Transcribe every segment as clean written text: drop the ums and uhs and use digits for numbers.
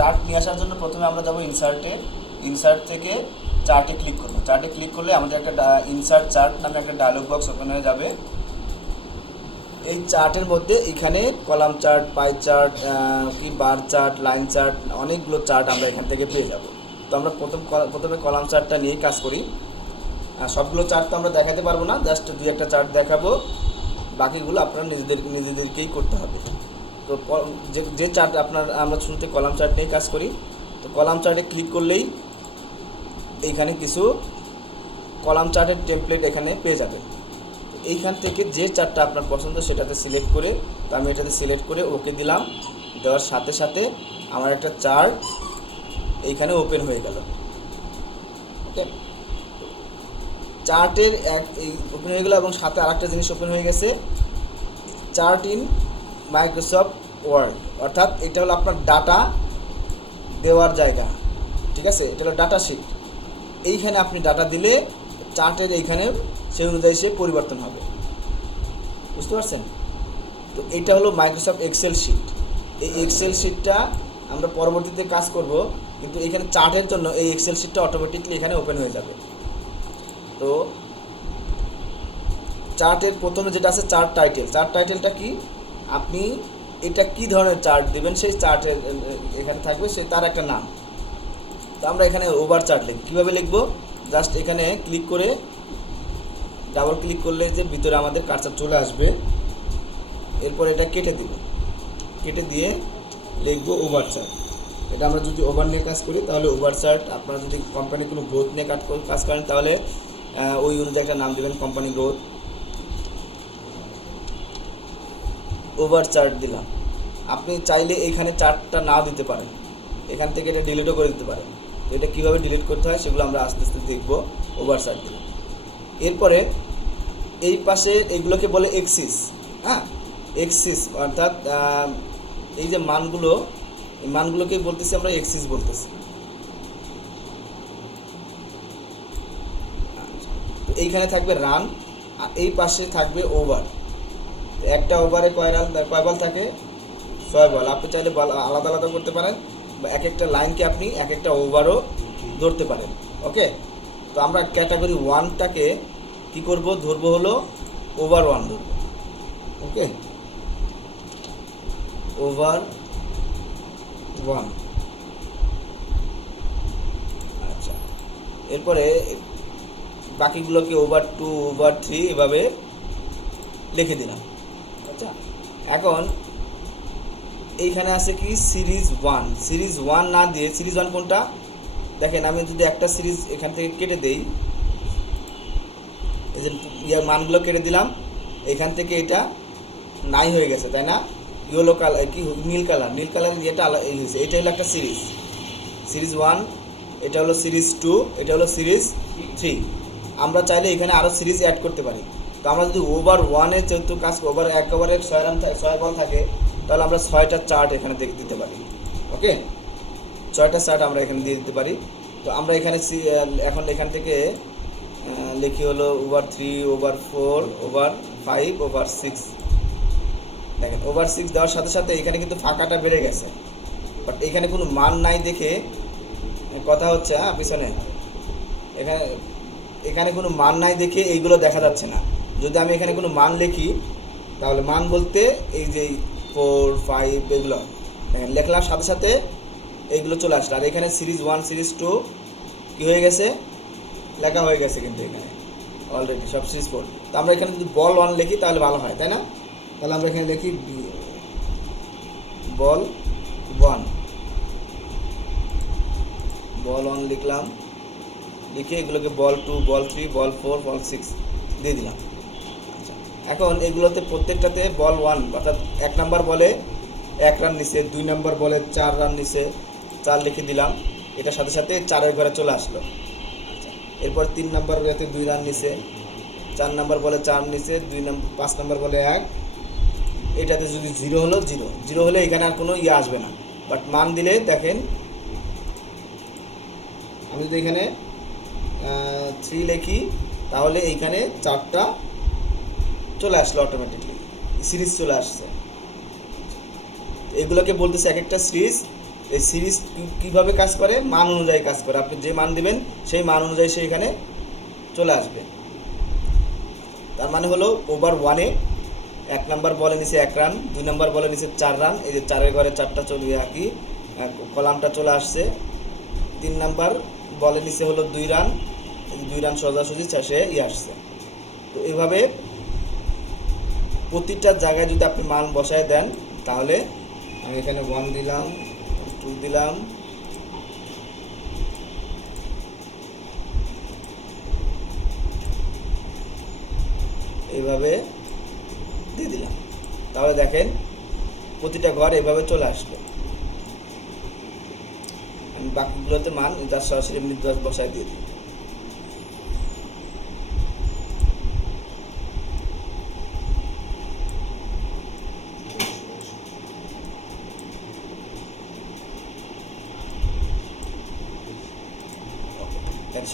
Chart নিয়ে আসার জন্য প্রথমে আমরা যাব ইনসার্টে, ইনসার্ট থেকে চার্টে ক্লিক করব। চার্টে ক্লিক করলে আমাদের একটা ইনসার্ট চার্ট নামে একটা ডায়লগ বক্স ওপেন হয়ে যাবে। এই চার্টের মধ্যে এখানে কলাম চার্ট, পাই চার্ট, কি বার চার্ট, লাইন চার্ট, অনেকগুলো চার্ট আমরা এখান থেকে পেয়ে যাব। তো আমরা প্রথমে কলাম চার্টটা নিয়েই কাজ করি। সবগুলো চার্ট তো আমরা দেখাতে পারবো না, জাস্ট দুই একটা চার্ট দেখাবো, বাকিগুলো আপনারা নিজেদেরকেই করতে হবে। তো যে চার্ট আমরা শুরুতে কলাম চার্ট নিয়ে কাজ করি। তো কলাম চার্টে ক্লিক করলেই এইখানে কিছু কলাম চার্টের টেমপ্লেট এখানে পেয়ে যাবেন। এইখান থেকে যে চার্টটা আপনার পছন্দ সেটাতে সিলেক্ট করে, তো আমি এটাতে সিলেক্ট করে ওকে দিলাম। দেওয়ার সাথে সাথে আমার একটা চার্ট এইখানে ওপেন হয়ে গেল। ওকে, চার্টের এই ওপেন হয়ে গেল এবং সাথে আরেকটা জিনিস ওপেন হয়ে গেছে, চার্ট ইন মাইক্রোসফট ওয়ার্ড, অর্থাৎ এটা হলো আপনার ডাটা দেওয়ার জায়গা। ঠিক আছে, এটা হলো ডাটা শিট। এইখানে আপনি ডাটা দিলে চার্টের এইখানে সেই অনুযায়ী সে পরিবর্তন হবে। বুঝতে পারছেন? তো এটা হলো মাইক্রোসফট এক্সেল শিট। এই এক্সেল শিটটা আমরা পরবর্তীতে কাজ করব, কিন্তু এখানে চার্টের জন্য এই এক্সেল শিটটা অটোমেটিকলি এখানে ওপেন হয়ে যাবে। তো চার্টের প্রথমে যেটা আছে চার্ট টাইটেল, চার্ট টাইটেলটা কি, আপনি এটা কি ধরনের চার্ট দেবেন সেই চার্টের এখানে থাকবে সে তার একটা নাম। তো আমরা এখানে ওভার চার্ট লিখব। কীভাবে লিখব, জাস্ট এখানে ক্লিক করে ডাবল ক্লিক করলে যে ভিতরে আমাদের কার্সার চলে আসবে, এরপর এটা কেটে দিব, কেটে দিয়ে লিখব ওভার চার্ট। এটা আমরা যদি ওভার নিয়ে কাজ করি তাহলে ওভার চার্ট, আপনারা যদি কোম্পানি কোনো গ্রোথ নিয়ে কাজ করেন তাহলে ওই অনুযায়ী একটা নাম দেবেন, কোম্পানি গ্রোথ। ওভার চার্ট দিলাম। আপনি চাইলে এইখানে চার্টটা না দিতে পারেন, এখান থেকে এটা ডিলিটও করে দিতে পারেন। তো এটা কীভাবে ডিলিট করতে হয় সেগুলো আমরা আস্তে আস্তে দেখব। ওভার চার্ট দিলাম। এরপরে এই পাশে এইগুলোকে বলে এক্সিস। হ্যাঁ, এক্সিস অর্থাৎ এই যে মানগুলো, এই মানগুলোকেই বলতেছি আমরা এক্সিস বলতেছি। তো এইখানে থাকবে রান, আর এই পাশে থাকবে ওভার। একটা ওভারে কয় বল থাকে, 6 বল। আপনি চাইলে বল আলাদা আলাদা করতে পারেন, বা এক একটা লাইনকে আপনি এক একটা ওভারও ধরতে পারেন। ওকে, তো আমরা ক্যাটাগরি 1টাকে কী করব, ধরবো হলো ওভার 1 ধরব। ওকে, ওভার 1। আচ্ছা, এরপরে বাকিগুলোকে ওভার 2, ওভার 3 এভাবে লিখে দিলাম। আচ্ছা, এখন এইখানে আছে কি সিরিজ 1। সিরিজ 1 না দিয়ে সিরিজ 1 কোনটা দেখেন, আমি যদি একটা সিরিজ এখান থেকে কেটে দেই, এই যে মানগুলো কেটে দিলাম, এখান থেকে এটা নাই হয়ে গেছে, তাই না? ইয়েলো কালার কি নীল কালার এটা হয়েছে। এটা হলো একটা সিরিজ, সিরিজ 1, এটা হলো সিরিজ 2, এটা হলো সিরিজ 3। আমরা চাইলে এখানে আরও সিরিজ অ্যাড করতে পারি। তো আমরা যদি ওভার 1-এ যেহেতু কাজ ওভার 1 ওভারে 6 বল থাকে, তাহলে আমরা 6টা চার্ট এখানে দিতে পারি। ওকে, 6টা চার্ট আমরা এখানে দিয়ে দিতে পারি। তো আমরা এখানে এখন এখান থেকে লিখি হলো ওভার 3, ওভার 4, ওভার 5, ওভার 6। দেখেন ওভার 6 দেওয়ার সাথে সাথে এখানে কিন্তু ফাঁকাটা বেড়ে গেছে, বাট এখানে কোনো মান নাই দেখে কথা হচ্ছে। পিছনে এখানে কোনো মান নাই দেখে এইগুলো দেখা যাচ্ছে না। যদি আমি এখানে কোনো মান লিখি, তাহলে মান বলতে এই যে 4, 5 এগুলো দেখেন লেখার সাথে সাথে এইগুলো চলে আসলো। আর এখানে সিরিজ 1, সিরিজ 2 কী হয়ে গেছে, লেখা হয়ে গেছে কিন্তু এখানে অলরেডি সব সিরিজ 4। তো আমরা এখানে যদি বল 1 লিখি তাহলে ভালো হয়, তাই না? তাহলে আমরা এখানে লিখি বল 1, বল 1 লিখলাম। লিখে এগুলোকে বল 2, বল 3, বল 4, বল 6 দিয়ে দিলাম। আচ্ছা, এখন এগুলোতে প্রত্যেকটাতে বল 1 অর্থাৎ 1 নাম্বার বলে 1 রান নিছে, 2 নাম্বার বলে 4 রান নিছে, 4 লিখে দিলাম। এটার সাথে সাথে 4-এর ঘরে চলে আসলো। আচ্ছা, এরপর 3 নাম্বার বলেতে 2 রান নিছে, 4 নাম্বার বলে 4 নিছে, 5 নাম্বার বলে 1। এটাতে যদি 0 হলো 0 হলে এখানে আর কোনো আসবে না, বাট মান দিলে দেখেন আমি যদি এখানে 3 লিখি তাহলে এইখানে 4টা চলে আসলো, অটোমেটিকলি সিরিজ চলে আসছে। এগুলোকে বলতেছে এক একটা সিরিজ এই সিরিজ কীভাবে কাজ করে, মান অনুযায়ী কাজ করে। আপনি যে মান দিবেন সেই মান অনুযায়ী সে এখানে চলে আসবে। তার মানে হলো ওভার 1-এ 1 নাম্বার বলে নিচে 1 রান, 2 নাম্বার বলে নিচে 4 রান, এই যে 4-এর ঘরে 4টা চলে কি কলামটা চলে আসছে। 3 নাম্বার বলে নিচে হলো 2 রান, 2 রান সোজাসুজি সে আসছে। তো এভাবে প্রতিটা জায়গায় যদি আপনি মান বসায় দেন, তাহলে আমি এখানে 1 দিলাম, 2 দিলাম, এইভাবে দিয়ে দিলাম, তাহলে দেখেন প্রতিটা ঘর এভাবে চলে আসবে। আমি বাকিগুলোতে মান তার সরাসরি বসায় দিয়ে দিই।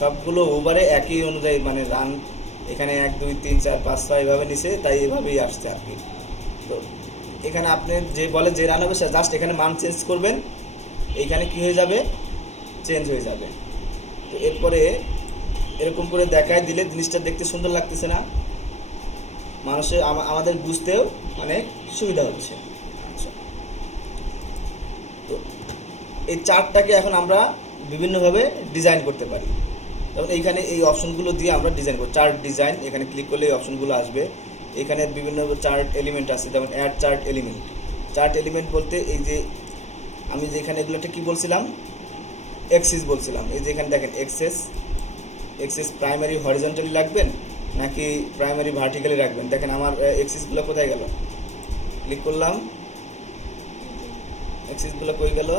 সবগুলো ওভারে একই অনুযায়ী মানে রান এখানে 1 2 3 4 5 6 এভাবে নিচে, তাই এভাবেই আসছে আর কি। তো এখানে আপনি যে বলে যে রান হবে সে জাস্ট এখানে মান চেঞ্জ করবেন, এইখানে কি হয়ে যাবে, চেঞ্জ হয়ে যাবে। তো এরপরে এরকম করে দেখায় দিলে জিনিসটা দেখতে সুন্দর লাগতেছে না, মানুষের আমাদের বুঝতেও অনেক সুবিধা হচ্ছে। আচ্ছা, তো এই চার্টটাকে এখন আমরা বিভিন্নভাবে ডিজাইন করতে পারি। তখন এইখানে এই অপশনগুলো দিয়ে আমরা ডিজাইন করি। চার্ট ডিজাইন, এখানে ক্লিক করলে এই অপশনগুলো আসবে। এখানে বিভিন্ন চার্ট এলিমেন্ট আছে, যেমন add chart element. Chart element বলতে এই যে আমি যে এখানে এগুলোটা কী বলছিলাম, এক্সিস বলছিলাম। এই যে এখানে দেখেন এক্সিস প্রাইমারি হরিজন্টালি রাখবেন নাকি প্রাইমারি ভার্টিক্যালি রাখবেন। দেখেন আমার এক্সিসগুলো কোথায় গেল, ক্লিক করলাম, এক্সিসগুলো কই গেল,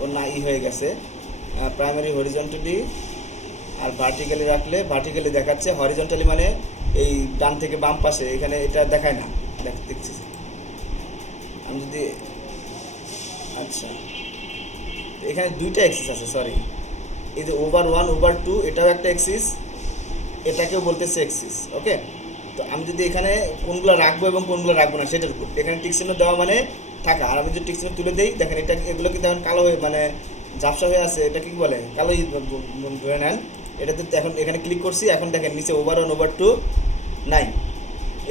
ও না হয়ে গেছে। প্রাইমারি হরিজন্টালি আর ভার্টিক্যালি রাখলে ভার্টিক্যালি দেখাচ্ছে, হরিজন্টালি মানে এই ডান থেকে বাম পাশে, এখানে এটা দেখায় না, দেখছি আমি যদি। আচ্ছা, এখানে দুইটা এক্সিস আছে, সরি, এই যে ওভার 1 ওভার 2 এটাও একটা এক্সিস, এটাকেও বলতেছে এক্সিস। ওকে, তো আমি যদি এখানে কোনগুলো রাখবো এবং কোনগুলো রাখবো না সেটার উপর, এখানে টিক চিহ্ন দেওয়া মানে থাকা, আর আমি যদি টিক চিহ্ন তুলে দিই, দেখেন এটা এগুলো কিন্তু এখন কালো হয়ে মানে ঝাপসা হয়ে আছে, এটা কি বলে কালোই ধরে নেন। এটাতে এখন এখানে ক্লিক করছি, এখন দেখেন নিচে ওভার 1 ওভার 2 নাই,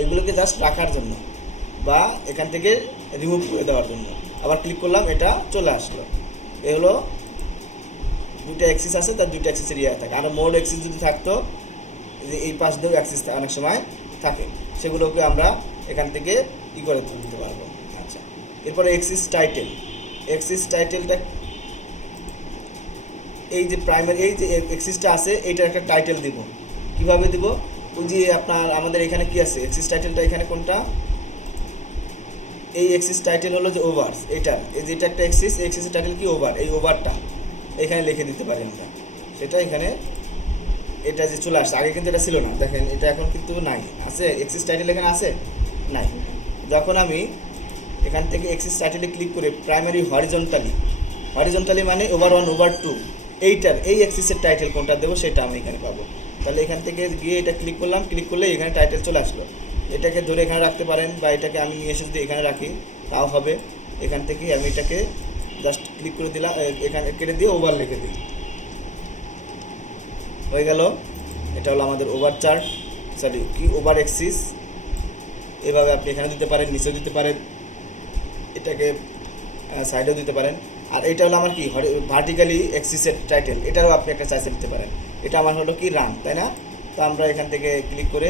এগুলোকে জাস্ট রাখার জন্য বা এখান থেকে রিমুভ করে দেওয়ার জন্য। আবার ক্লিক করলাম, এটা চলে আসলো। এ হলো দুইটা অ্যাক্সিস আছে, তার দুইটা অ্যাক্সিসের ইয়ে থাকে। আর মোড অ্যাক্সিস যদি থাকতো, যে এই পাশ দিয়েও অ্যাক্সিস অনেক সময় থাকে, সেগুলোকে আমরা এখান থেকে ই করে দিতে পারবো। আচ্ছা, এরপরে অ্যাক্সিস টাইটেলটা এই যে প্রাইমারি এই যে অ্যাক্সিসটা আছে, এইটার একটা টাইটেল দিব। কিভাবে দিব, ওই যে আপনার আমাদের এখানে কি আছে, অ্যাক্সিস টাইটেলটা এখানে কোনটা, এই অ্যাক্সিস টাইটেল হলো যে ওভারস, এটা এই যে এটা একটা অ্যাক্সিস, এই অ্যাক্সিসের টাইটেল কি ওভার, এই ওভারটা এখানে লিখে দিতে পারি আমরা। সেটা এখানে এটা যে চলে আসছে, আগে কিন্তু এটা ছিল না, দেখেন এটা এখন কিন্তু নাই, আছে অ্যাক্সিস টাইটেল এখানে আছে নাই। যখন আমি এখান থেকে অ্যাক্সিস টাইটেলে ক্লিক করে প্রাইমারি হরিজন্টালি মানে ওভার 1 ওভার 2, এইটার এই অ্যাক্সিসের টাইটেল কোনটা দেবো সেটা আমি এখানে পাবো। তাহলে এখান থেকে গিয়ে এটা ক্লিক করলাম, ক্লিক করলে এখানে টাইটেল চলে আসলো। এটাকে ধরে এখানে রাখতে পারেন বা এটাকে আমি নিয়ে এসে যদি এখানে রাখি তাও হবে। এখান থেকে আমি এটাকে জাস্ট ক্লিক করে দিলাম, এখানে কেটে দিয়ে ওভার লিখে দিই, হয়ে গেল। এটা হলো আমাদের ওভার চার্ট, সরি কি ওভার অ্যাক্সিস। এভাবে আপনি এখানে দিতে পারেন, নিচেও দিতে পারেন, এটাকে সাইডেও দিতে পারেন। আর এটা হলো আমার কি ভার্টিক্যালি অ্যাক্সিসের টাইটেল, এটারও আপনি একটা চাইসে দিতে পারেন। এটা আমার হলো কি রান, তাই না? তো আমরা এখান থেকে ক্লিক করে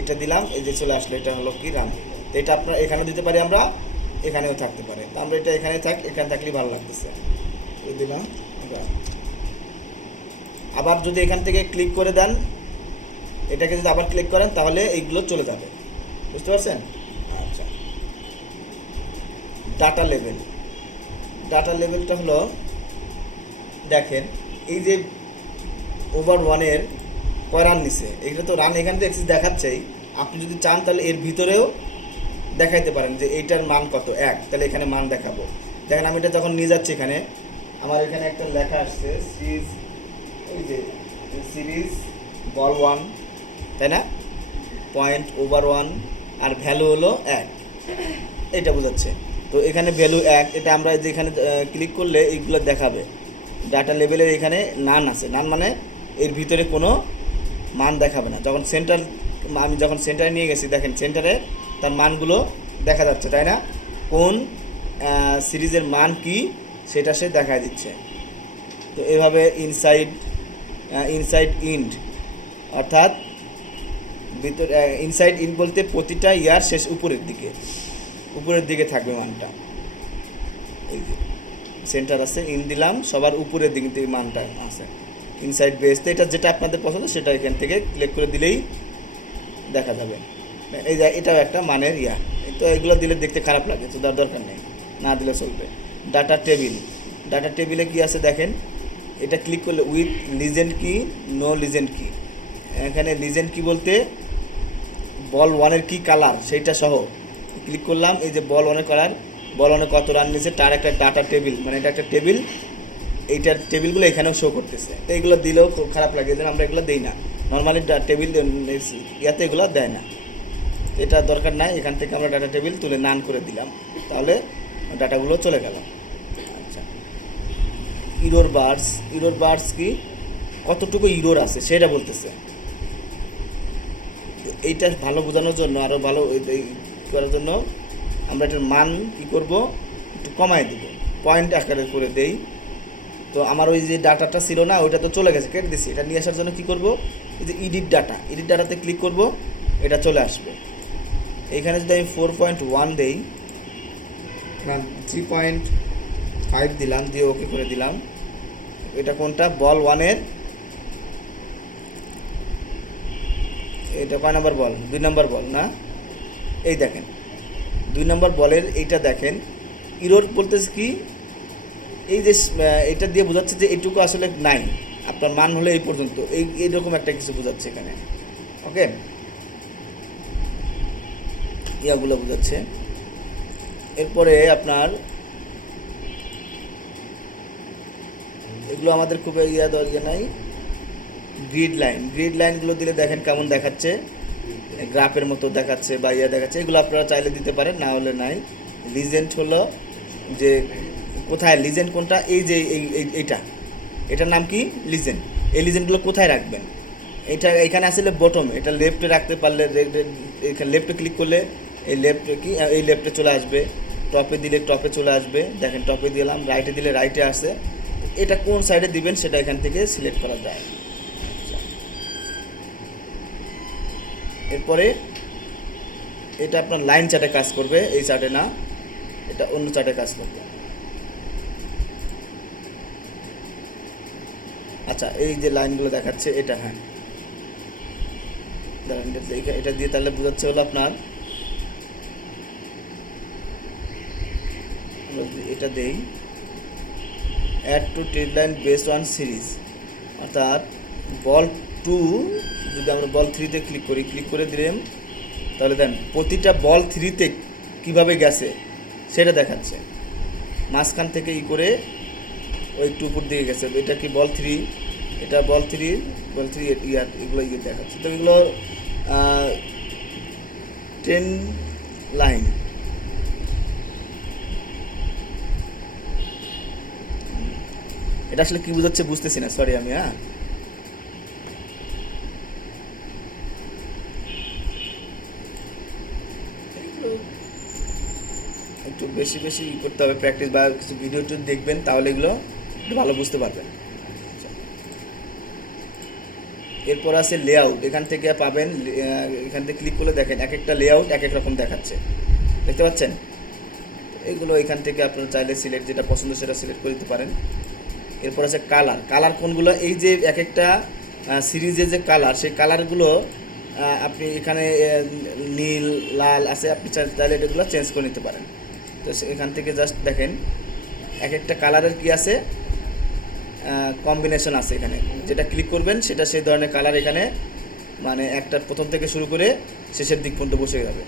এটা দিলাম, এই যে চলে আসলো, এটা হলো কি রান। তো এটা আপনার এখানেও দিতে পারি আমরা, এখানেও থাকতে পারে। তো আমরা এটা এখানে এখানে থাকলেই ভালো লাগতেছে, দিলাম। আবার যদি এখান থেকে ক্লিক করে দেন, এটাকে যদি আবার ক্লিক করেন তাহলে এইগুলো চলে যাবে, বুঝতে পারছেন? আচ্ছা, ডাটা লেভেলটা হলো, দেখেন এই যে ওভার 1-এর কয় রান নিছে, এগুলো তো রান এখান থেকে অ্যাক্সিস দেখাচ্ছেই। আপনি যদি চান তাহলে এর ভিতরেও দেখাইতে পারেন যে এইটার মান কত 1, তাহলে এখানে মান দেখাবো। দেখেন আমি এটা যখন নিয়ে যাচ্ছি, এখানে আমার এখানে একটা লেখা আসছে সিরিজ বল 1, তাই না, পয়েন্ট ওভার 1 আর ভ্যালু হলো 1, এটা বোঝাচ্ছে। তো এখানে ভ্যালু 1, এটা আমরা যেখানে ক্লিক করলে এইগুলো দেখাবে। ডাটা লেভেলের এখানে নান আছে, নান মানে এর ভিতরে কোনো মান দেখাবে না। যখন সেন্টার, আমি যখন সেন্টারে নিয়ে গেছি দেখেন সেন্টারে তার মানগুলো দেখা যাচ্ছে, তাই না? কোন সিরিজের মান কি সেটা সে দেখায় দিচ্ছে। তো এভাবে ইনসাইড ইন্ড, অর্থাৎ ভিতর ইনসাইড ইন বলতে প্রতিটা ইয়ার শেষ উপরের দিকে থাকবে মানটা। এই যে সেন্টার আছে, ইন দিলাম, সবার উপরের দিক থেকে মানটা আছে। ইনসাইড বেস, তো এটা যেটা আপনাদের পছন্দ সেটা এখান থেকে ক্লিক করে দিলেই দেখা যাবে। এই যে এটাও একটা মানের ইয়া, তো এগুলো দিলে দেখতে খারাপ লাগে, তো দরকার নেই, না দিলে চলবে। ডাটা টেবিলে কি আছে দেখেন, এটা ক্লিক করলে উইথ লিজেন্ড কি, নো লিজেন্ড কি। এখানে লিজেন্ড কি বলতে বল 1-এর কি কালার সেইটা সহ ক্লিক করলাম। এই যে বল 1-এর কালার, বল 1-এ কত রান নিয়েছে তার একটা ডাটা টেবিল, মানে এটা একটা টেবিল, এইটার টেবিলগুলো এখানেও শো করতেছে। তো এগুলো দিলেও খুব খারাপ লাগে, এই জন্য আমরা এগুলো দিই না। নর্মালি টেবিল ইয়াতে এগুলো দেয় না, এটা দরকার নাই। এখান থেকে আমরা ডাটা টেবিল তুলে নান করে দিলাম, তাহলে ডাটাগুলো চলে গেল। আচ্ছা, ইরোর বার্স কি, কতটুকু ইরোর আছে সেটা বলতেছে। এইটা ভালো বোঝানোর জন্য, আরও ভালো করার জন্য আমরা এটার মান কী করব, একটু কমায় দেব, পয়েন্ট আকারে করে দেই। তো আমার ওই যে ডাটাটা ছিল না, ওইটা তো চলে গেছে, কেটে দিচ্ছি। এটা নিয়ে আসার জন্য কী করব, এই যে এডিট ডাটাতে ক্লিক করব, এটা চলে আসবে। এইখানে যদি আমি 4.1 দেই, 3.5 দিলাম, দিয়ে ওকে করে দিলাম। এটা কোনটা, বল 1-এর, এটা কয় নম্বর বল, 2 নম্বর বল না? এই দেখেন 2 নম্বর বলের এইটা দেখেন, ইরোর বলতেছে কি, এই যে এটা দিয়ে বোঝাচ্ছে যে এইটুকু আসলে নাই, আপনার মান হলে এই পর্যন্ত, এইরকম একটা কিছু বোঝাচ্ছে এখানে। ওকে, ইয়াগুলো বোঝাচ্ছে। এরপরে আপনার এগুলো আমাদের খুব দরকার নাই। গ্রিড লাইনগুলো দিলে দেখেন কেমন দেখাচ্ছে, গ্রাফের মতো দেখাচ্ছে বা দেখাচ্ছে। এগুলো আপনারা চাইলে দিতে পারেন, না হলে নাই। লিজেন্ড হলো যে কোথায়, লিজেন্ড কোনটা, এই যে এটার নাম কি, লিজেন্ড। এই লিজেন্ডগুলো কোথায় রাখবেন, এটা এখানে আসলে বটম, এটা লেফটে রাখতে পারলে, এখানে লেফটে ক্লিক করলে এই লেফটে চলে আসবে, টপে দিলে টপে চলে আসবে। দেখেন টপে দিলাম, রাইটে দিলে রাইটে আসে। এটা কোন সাইডে দিবেন সেটা এখান থেকে সিলেক্ট করা যায়। এরপরে এটা আপনার লাইন চার্টে কাজ করবে, এই চার্টে না, এটা অন্য চার্টে কাজ করবে। আচ্ছা, এই যে লাইনগুলো দেখাচ্ছে এটা, হ্যাঁ এটা দিয়ে তাহলে বোঝাচ্ছে হলো আপনার, এটা দেই add to trend line based on series, অর্থাৎ বল 2 যদি আমরা বল 3-তে ক্লিক করে দিলাম, তাহলে দেন প্রতিটা বল 3-তে কীভাবে গেছে সেটা দেখাচ্ছে। মাঝখান থেকে করে ওই 2 ফুট দিকে গেছে, এটা কি বল 3, এটা বল 3 এগুলো দেখাচ্ছে। তো এগুলো 10 লাইন। এটা আসলে কি বোঝাচ্ছে বুঝতেছি না, সরি আমি। একটু বেশি করতে হবে প্র্যাকটিস, বা কিছু ভিডিও দেখবেন, তাহলে এগুলো একটু ভালো বুঝতে পারবেন। এরপর আছে লেআউট, এখান থেকে পাবেন, এখান থেকে ক্লিক করলে দেখেন এক একটা লেআউট এক এক রকম দেখাচ্ছে, দেখতে পাচ্ছেন? এইগুলো এখান থেকে আপনারা চাইলে যেটা পছন্দ সেটা সিলেক্ট করে দিতে পারেন। এরপর আছে কালার কোনগুলো, এই যে এক একটা সিরিজের যে কালার, সেই কালারগুলো আপনি এখানে নীল লাল আছে, আপনি চাইলে এগুলো চেঞ্জ করে নিতে পারেন। তো এখান থেকে জাস্ট দেখেন এক একটা কালারের কি আছে, কম্বিনেশন আছে। এখানে যেটা ক্লিক করবেন সেটা সেই ধরনের কালার এখানে, মানে একটা প্রথম থেকে শুরু করে শেষের দিক পর্যন্ত বসে যাবে।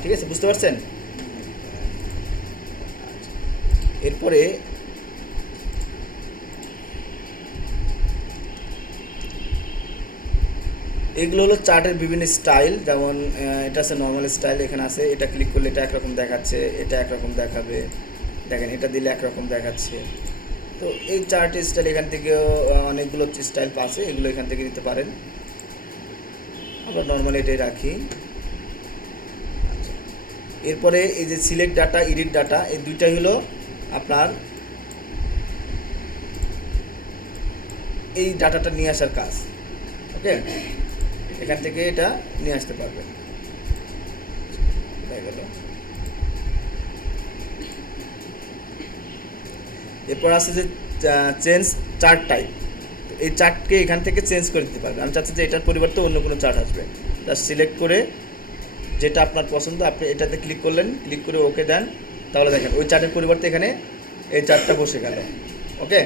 ঠিক আছে, বুঝতে পারছেন? এরপরে এগুলো হলো চার্টের বিভিন্ন স্টাইল, যেমন এটা আছে নর্মাল স্টাইল, এখানে আছে এটা ক্লিক করলে এটা একরকম দেখাচ্ছে, এটা একরকম দেখাবে, দেখেন এটা দিলে একরকম দেখাচ্ছে। তো এই চার্টের স্টাইল এখান থেকেও অনেকগুলো স্টাইল পাচ্ছে, এগুলো এখান থেকে নিতে পারেন। আমরা নর্মালি এটাই রাখি। আচ্ছা, এরপরে এই যে সিলেক্ট ডাটা, এডিট ডাটা, এই দুইটাই হলো আপনার এই ডাটাটা নিয়ে আসার কাজ। ওকে, এখান থেকে এটা নিয়ে আসতে পারবেন। হয়ে গেল। এরপর আছে যে চেঞ্জ চার্ট টাইপ, এই চার্টকে এখান থেকে চেঞ্জ করে দিতে পারবেন। আমি চাচ্ছি যে এটার পরিবর্তে অন্য কোনো চার্ট আসবে, জাস্ট সিলেক্ট করে যেটা আপনার পছন্দ আপনি এটাতে ক্লিক করলেন, ক্লিক করে ওকে দেন, তাহলে দেখেন ওই চার্টের পরিবর্তে এখানে এই চার্টটা বসে গেল। ওকে,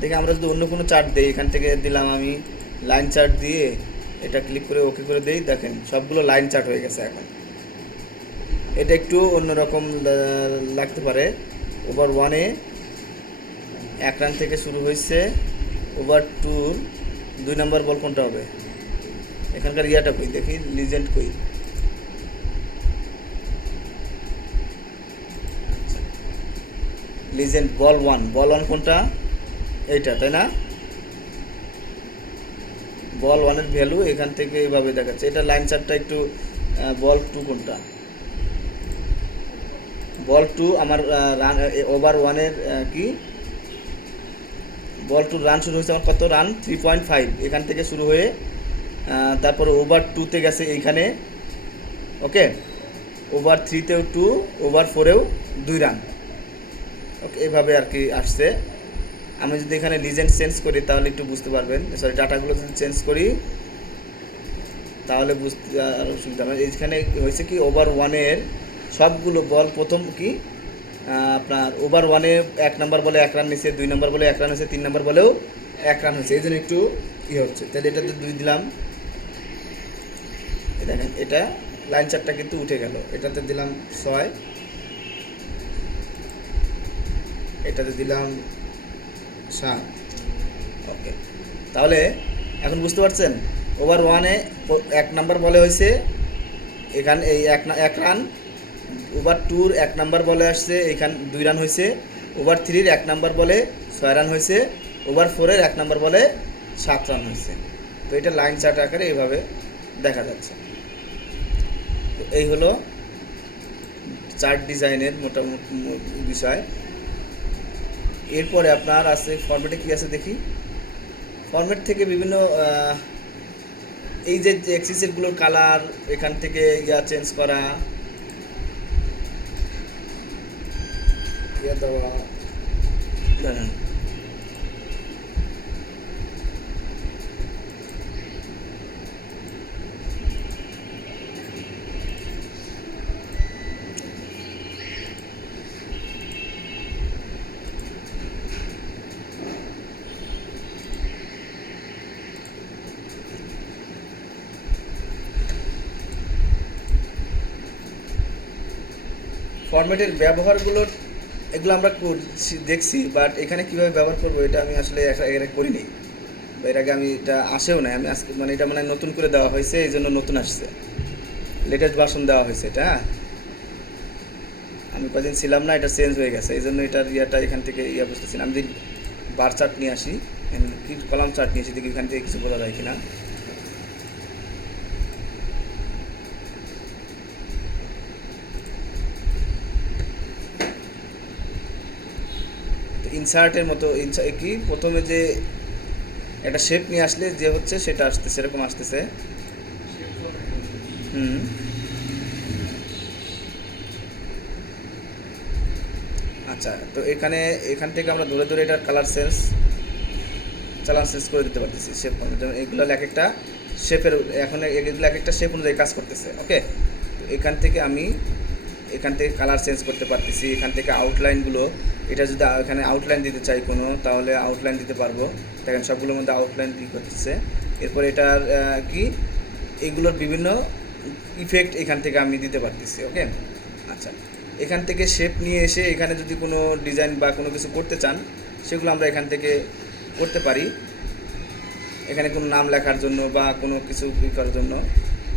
দেখে আমরা যদি অন্য কোনো চার্ট দিই, এখান থেকে দিলাম আমি লাইন চার্ট দিয়ে, এটা ক্লিক করে ওকে করে দেই, দেখেন সবগুলো লাইন চার্ট হয়ে গেছে। এখন এটা একটু অন্যরকম লাগতে পারে। ওভার 1-এ 1 রান থেকে শুরু হয়েছে, ওভার 2 2 নম্বর বল কোনটা হবে, এখানকার ইয়াটা কই দেখি, লিজেন্ড কই, লিজেন্ড বল 1 কোনটা, এইটা, তাই না? বল 1-এর ভ্যালু এখান থেকে এইভাবে দেখাচ্ছে। এটা লাইন চার্টটা একটু বল 2 কোনটা, বল 2 আমার রান ওভার 1-এর কি বল 2 রান শুরু হয়েছে আমার কত রান, 3.5, এখান থেকে শুরু হয়ে তারপরে ওভার 2-তে গেছে এইখানে। ওকে, ওভার 3-তেও 2, ওভার 4-এও 2 রান। ওকে, এভাবে আর কি আসছে। আমি যদি এখানে লিজেন্ড চেঞ্জ করি তাহলে একটু বুঝতে পারবেন, সরি ডাটাগুলো যদি চেঞ্জ করি তাহলে বুঝতে আরও সুবিধা হবে। এইখানে হয়েছে কি, ওভার 1-এর সবগুলো বল প্রথম কি আপনার ওভার 1-এ 1 নম্বর বলে 1 রান নিয়েছে, 2 নম্বর বলে 1 রান হয়েছে, 3 নম্বর বলেও 1 রান হয়েছে, এই জন্য একটু হচ্ছে। তাহলে এটাতে 2 দিলাম, দেখেন এটা লাইন চারটা কিন্তু উঠে গেল। এটাতে দিলাম 6, এটাতে দিলাম 7। ওকে, তাহলে এখন বুঝতে পারছেন ওভার 1-এ 1 নম্বর বলে হয়েছে এখানে এই 1 রান, ওভার 2-র 1 নম্বর বলে আসছে এখানে 2 রান হয়েছে, ওভার 3-র 1 নম্বর বলে 6 রান হয়েছে, ওভার 4-এর 1 নম্বর বলে 7 রান হয়েছে। তো এটা লাইন চার্ট আকারে এইভাবে দেখা যাচ্ছে। তো এই হলো চার্ট ডিজাইনের মোটামুটি বিষয়। এরপরে আপনার আছে ফরম্যাটে কি আছে দেখি। ফরম্যাট থেকে বিভিন্ন এই যে এক্সিসগুলোর কালার এখান থেকে চেঞ্জ করা, দেওয়া, ফরম্যাটের ব্যবহারগুলোর এগুলো আমরা দেখছি, বাট এখানে কীভাবে ব্যবহার করবো এটা আমি আসলে এর আগে করিনি, বা এর আগে আমি এটা আসেও নাই। আমি আজকে মানে এটা মানে নতুন করে দেওয়া হয়েছে, এই জন্য নতুন আসছে, লেটেস্ট ভার্সন দেওয়া হয়েছে এটা। আমি কদিন ছিলাম না, এটা চেঞ্জ হয়ে গেছে, এই জন্য এটার ইয়াটা এখান থেকে বুঝতেছি না। আমি যদি বার চার্ট নিয়ে আসি, কি কলাম চার্ট নিয়ে আসি, দেখি এখান থেকে কিছু বোঝা যায় কিনা। ইনসার্টের মতো কি প্রথমে যে একটা শেপ নিয়ে আসলে যে হচ্ছে সেটা আসতেছে, এরকম আসতেছে। আচ্ছা, তো এখান থেকে আমরা ধরে ধরে এটার কালার চেঞ্জ করে দিতে পারতেছি শেপ। যেমন এগুলো এক একটা শেপের, এখন এগুলো এক একটা শেপ অনুযায়ী কাজ করতেছে। ওকে, তো এখান থেকে আমি কালার চেঞ্জ করতে পারতেছি। এখান থেকে আউটলাইনগুলো, এটা যদি এখানে আউটলাইন দিতে চাই কোনো, তাহলে আউটলাইন দিতে পারবো। দেখেন সবগুলোর মধ্যে আউটলাইন করতেছে। এরপর এটার কি এগুলোর বিভিন্ন ইফেক্ট এখান থেকে আমি দিতে পারতেছি। ওকে, আচ্ছা, এখান থেকে শেপ নিয়ে এসে এখানে যদি কোনো ডিজাইন বা কোনো কিছু করতে চান সেগুলো আমরা এখান থেকে করতে পারি। এখানে কোনো নাম লেখার জন্য বা কোনো কিছু করার জন্য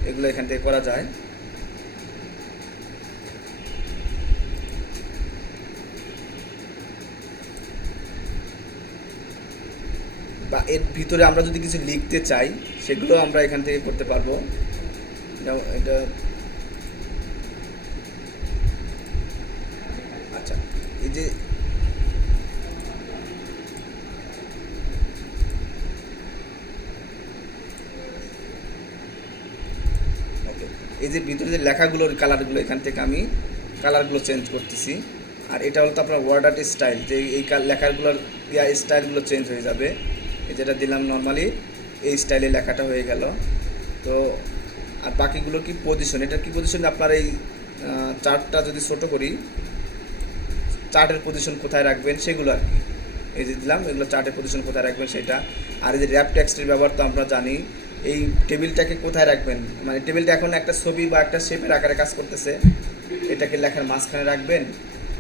এগুলো এখান থেকে করা যায়। বা এর ভিতরে আমরা যদি কিছু লিখতে চাই সেগুলো আমরা এখান থেকে করতে পারবো। এটা আচ্ছা, এই যে এই যে ভিতরে যে লেখাগুলোর কালারগুলো এখান থেকে আমি কালারগুলো চেঞ্জ করতেছি। আর এটা হলো তো আপনার ওয়ার্ড আর্ট স্টাইল, যে এই লেখাগুলোর স্টাইলগুলো চেঞ্জ হয়ে যাবে। এই যেটা দিলাম নর্মালি এই স্টাইলে লেখাটা হয়ে গেল। তো আর বাকিগুলো কি পজিশন, এটা কি পজিশন আপনার এই চার্টটা যদি ছোটো করি চার্টের পজিশন কোথায় রাখবেন সেগুলো আর কি এই যে দিলাম, এগুলো চার্টের পজিশন কোথায় রাখবেন সেটা। আর এই যে র্যাপ টেক্সটের ব্যবহার তো আমরা জানি, এই টেবিলটাকে কোথায় রাখবেন, মানে টেবিলটা এখন একটা ছবি বা একটা শেপের আকারে কাজ করতেছে, এটাকে লেখার মাঝখানে রাখবেন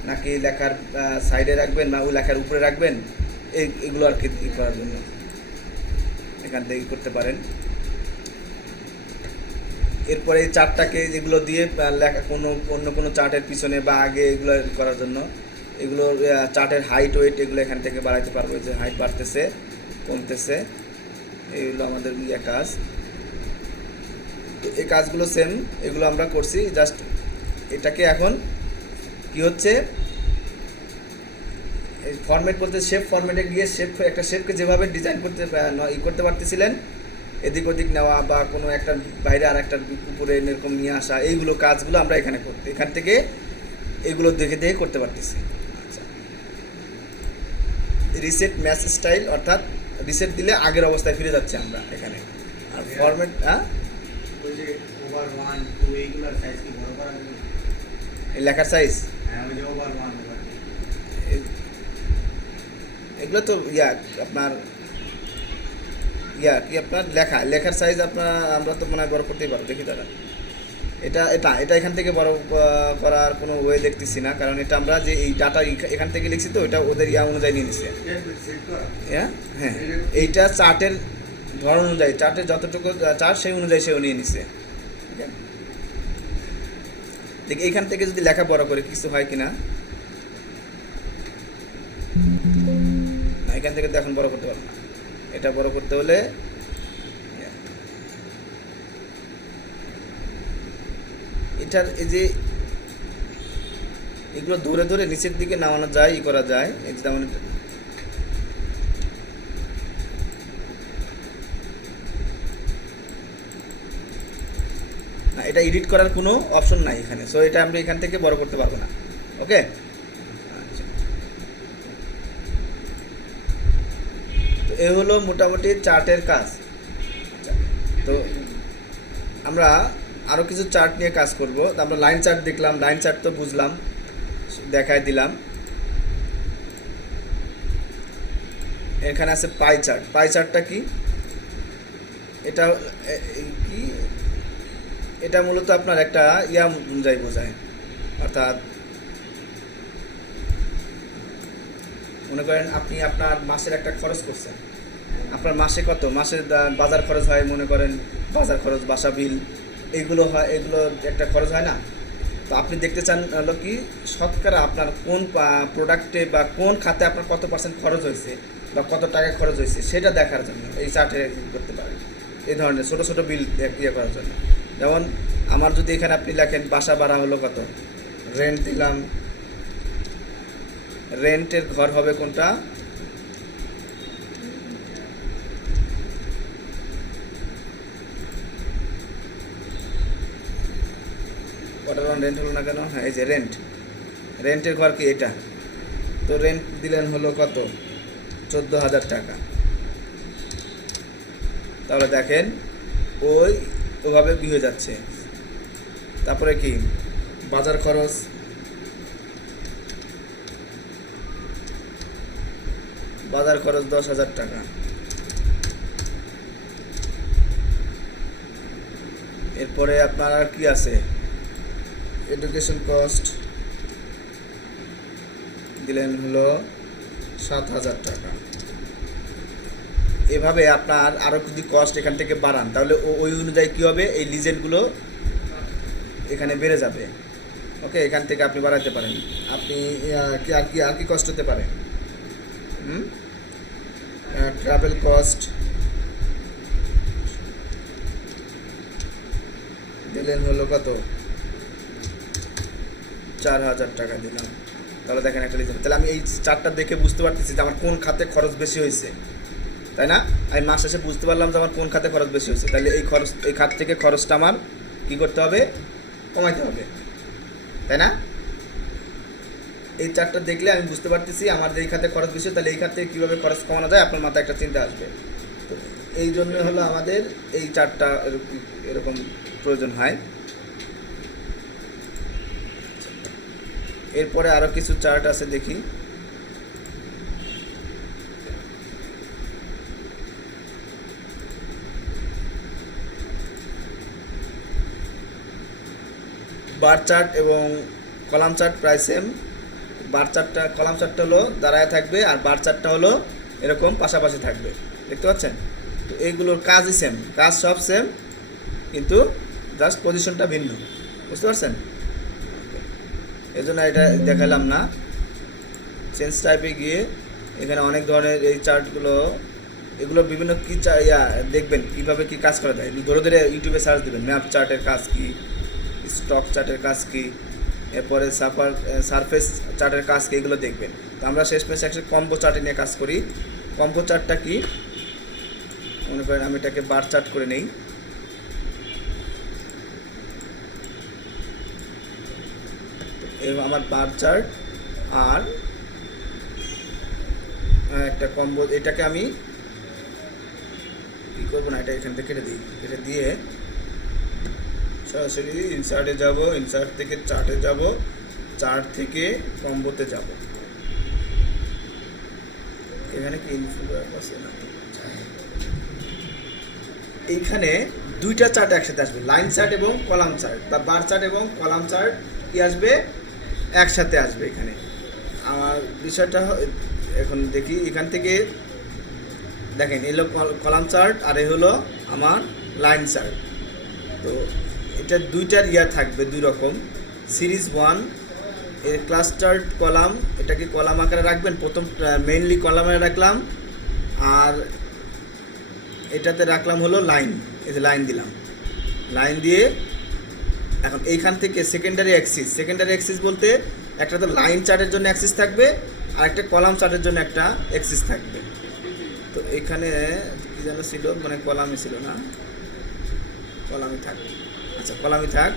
নাকি লেখার সাইডে রাখবেন না ওই লেখার উপরে রাখবেন, এগুলো আর কি করার জন্য এখান থেকে করতে পারেন। এরপরে এই চার্টটাকে এগুলো দিয়ে লেখা অন্য কোনো চার্টের পিছনে বা আগে এগুলো করার জন্য এগুলো চার্টের হাইট ওয়েট এগুলো এখান থেকে বাড়াইতে পারবো। যে হাইট বাড়তেছে কমতেছে, এইগুলো আমাদের কাজ। তো এই কাজগুলো সেম এগুলো আমরা করছি, জাস্ট এটাকে এখন কি হচ্ছে এই ফরম্যাট বলতে শেপ ফরম্যাটে গিয়ে একটা শেপকে যেভাবে ডিজাইন করতে পারতেছিলেন এদিক ওদিক নেওয়া বা কোনো একটা বাইরে আর একটা উপরে এরকম নিয়ে আসা, এইগুলো কাজগুলো আমরা এখান থেকে এগুলো দেখে দেখে করতে পারতেছি। আচ্ছা, রিসেট ম্যাচ স্টাইল অর্থাৎ রিসেট দিলে আগের অবস্থায় ফিরে যাচ্ছে আমরা এখানে। আর ফরম্যাট লেখার সাইজ এগুলো তো আপনার কি আপনার লেখার সাইজ আমরা তো মনে হয় বড় করতেই পারবো। দেখি দাদা এটা এখান থেকে বড় করার কোনো ওয়ে দেখতেছি না, কারণ এটা আমরা যে এই ডাটা এখান থেকে লিখছি তো এটা ওদের অনুযায়ী নিয়ে নিচ্ছে। হ্যাঁ, এইটা চার্টের ধরন অনুযায়ী চার্টের যতটুকু চার্ট সেই অনুযায়ী সেও নিয়ে নিচ্ছে। ঠিক এইখান থেকে যদি লেখা বড় করে কিছু হয় কিনা, এখান থেকে তো এখন বড় করতে পারবো না। এটা বড় করতে হলে এটার এই যে এগুলো ধরে ধরে নিচের দিকে নামানো যায়, করা যায়। এই যেমন না, এটা এডিট করার কোনো অপশন নাই এখানে, সো এটা আমরা এখান থেকে বড় করতে পারবো না। ওকে, তো এ হলো মোটামুটি চার্টের কাজ। তো আমরা আরও কিছু চার্ট নিয়ে কাজ করব। আমরা লাইন চার্ট দেখলাম, লাইন চার্ট তো বুঝলাম, দেখাই দিলাম। এখানে আছে পাই চার্ট। পাই চার্টটা কি? এটা কি এটা মূলত আপনার একটা অনুযায়ী বোঝায়, অর্থাৎ মনে করেন আপনি আপনার মাসের একটা খরচ করছেন, আপনার মাসে কত মাসের বাজার খরচ হয়, মনে করেন বাজার খরচ বাসা বিল এইগুলো হয়, এগুলো একটা খরচ হয় না। তো আপনি দেখতে চান হলো কি শতকরা আপনার কোন প্রোডাক্টে বা কোন খাতে আপনার কত % খরচ হয়েছে বা কত টাকা খরচ হয়েছে সেটা দেখার জন্য এই চার্টে করতে পারেন। এই ধরনের ছোটো ছোটো বিল করার জন্য। যেমন আমার যদি এখানে আপনি লেখেন বাসা ভাড়া হলো কত, রেন্ট দিলাম, রেন্টের ঘর হবে কোনটা, রেন্ট হলো না কেন, হ্যাঁ এই যে রেন্টের ঘর কি এটা, তো রেন্ট দিলেন হলো কত 14,000 টাকা। তাহলে দেখেন ওভাবে হয়ে যাচ্ছে। তারপরে কি বাজার খরচ, বাজার খরচ 10,000 টাকা। এরপরে আপনার আর কি আছে, এডুকেশন কস্ট দিলেন হলো 7,000 টাকা। এভাবে আপনার আরও যদি কস্ট এখান থেকে বাড়ান তাহলে ওই অনুযায়ী কী হবে, এই লিজেন্ডগুলো এখানে বেড়ে যাবে। ওকে, এখান থেকে আপনি বাড়াতে পারেন। আপনি আর কি কষ্ট হতে পারে, ট্রাভেল কস্ট দিলেন হলো কত, 4000 টাকা দিলাম। তাহলে দেখেন একটা লিজেন্ড, তাহলে আমি এই চারটা দেখে বুঝতে পারতেছি যে আমার কোন খাতে খরচ বেশি হয়েছে, তাই না? আমি মাস শেষে বুঝতে পারলাম যে আমার কোন খাতে খরচ বেশি হয়েছে, তাহলে এই খাত থেকে খরচটা আমার কী করতে হবে, কমাইতে হবে, তাই না? এই চারটা দেখলে আমি বুঝতে পারতেছি আমার এই খাতে খরচ বেশি, তাহলে এই খাত থেকে কীভাবে খরচ কমানো যায় আপনার মাথায় একটা চিন্তা আসবে। তো এই জন্য হলো আমাদের এই চারটা এরকম প্রয়োজন হয়। এরপরে আরও কিছু চার্ট আছে, দেখি। বার চার্ট এবং কলাম চার্ট প্রায় সেম। কলাম চার্টটা হলো দাঁড়ায় থাকবে আর বার চার্টটা হলো এরকম পাশাপাশি থাকবে, দেখতে পাচ্ছেন? তো এইগুলোর কাজই সেম, কাজ সব সেম, কিন্তু জাস্ট পজিশনটা ভিন্ন, বুঝতে পারছেন? এই জন্য এটা দেখালাম না। চেঞ্জ টাইপে গিয়ে এখানে অনেক ধরনের এই চার্টগুলো, এগুলো বিভিন্ন কী দেখবেন কীভাবে কী কাজ করা যায়। ধরে ধরে ইউটিউবে সার্চ দেবেন, ম্যাপ চার্টের কাজ কী, স্টক চার্টের কাজ কী, এরপরে সারফেস চার্টের কাজ কী, এগুলো দেখবেন। তো আমরা শেষমেশ একটা কম্বো চার্টে নিয়ে কাজ করি। কম্বো চার্টটা কি, মনে করেন আমি এটাকে বার চার্ট করে নেই। আমার বার চার্ট আর একটা কম্বো, এটাকে আমি কী করবো না, এটা এখান থেকে কেটে দিই, কেটে দিয়ে সরাসরি ইনসার্টে যাব, ইনসার্ট থেকে চার্টে যাব, চার্ট থেকে কম্বোতে যাব। এখানে কি আছে না, এইখানে দুইটা চার্ট একসাথে আসবে, লাইন চার্ট এবং কলাম চার্ট, বা বার চার্ট এবং কলাম চার্ট কি আসবে, একসাথে আসবে। এখানে আমার বিষয়টা এখন দেখি, এখান থেকে দেখেন এলো কলাম চার্ট আর এ হলো আমার লাইন চার্ট। তো এটা দুইটার থাকবে দুই রকম। সিরিজ 1 এর ক্লাস্টার্ড কলাম, এটাকে কলাম আকারে রাখবেন, প্রথম মেইনলি কলামে রাখলাম, আর এটাতে রাখলাম হলো লাইন। এই যে লাইন দিলাম, লাইন দিয়ে এখন এইখান থেকে সেকেন্ডারি অ্যাক্সিস বলতে একটা তো লাইন চার্টের জন্য অ্যাক্সিস থাকবে আর একটা কলাম চার্টের জন্য একটা অ্যাক্সিস থাকবে। তো এখানে কি যেন ছিল, মানে কলামই ছিল না, কলামই থাক, আচ্ছা কলামই থাক।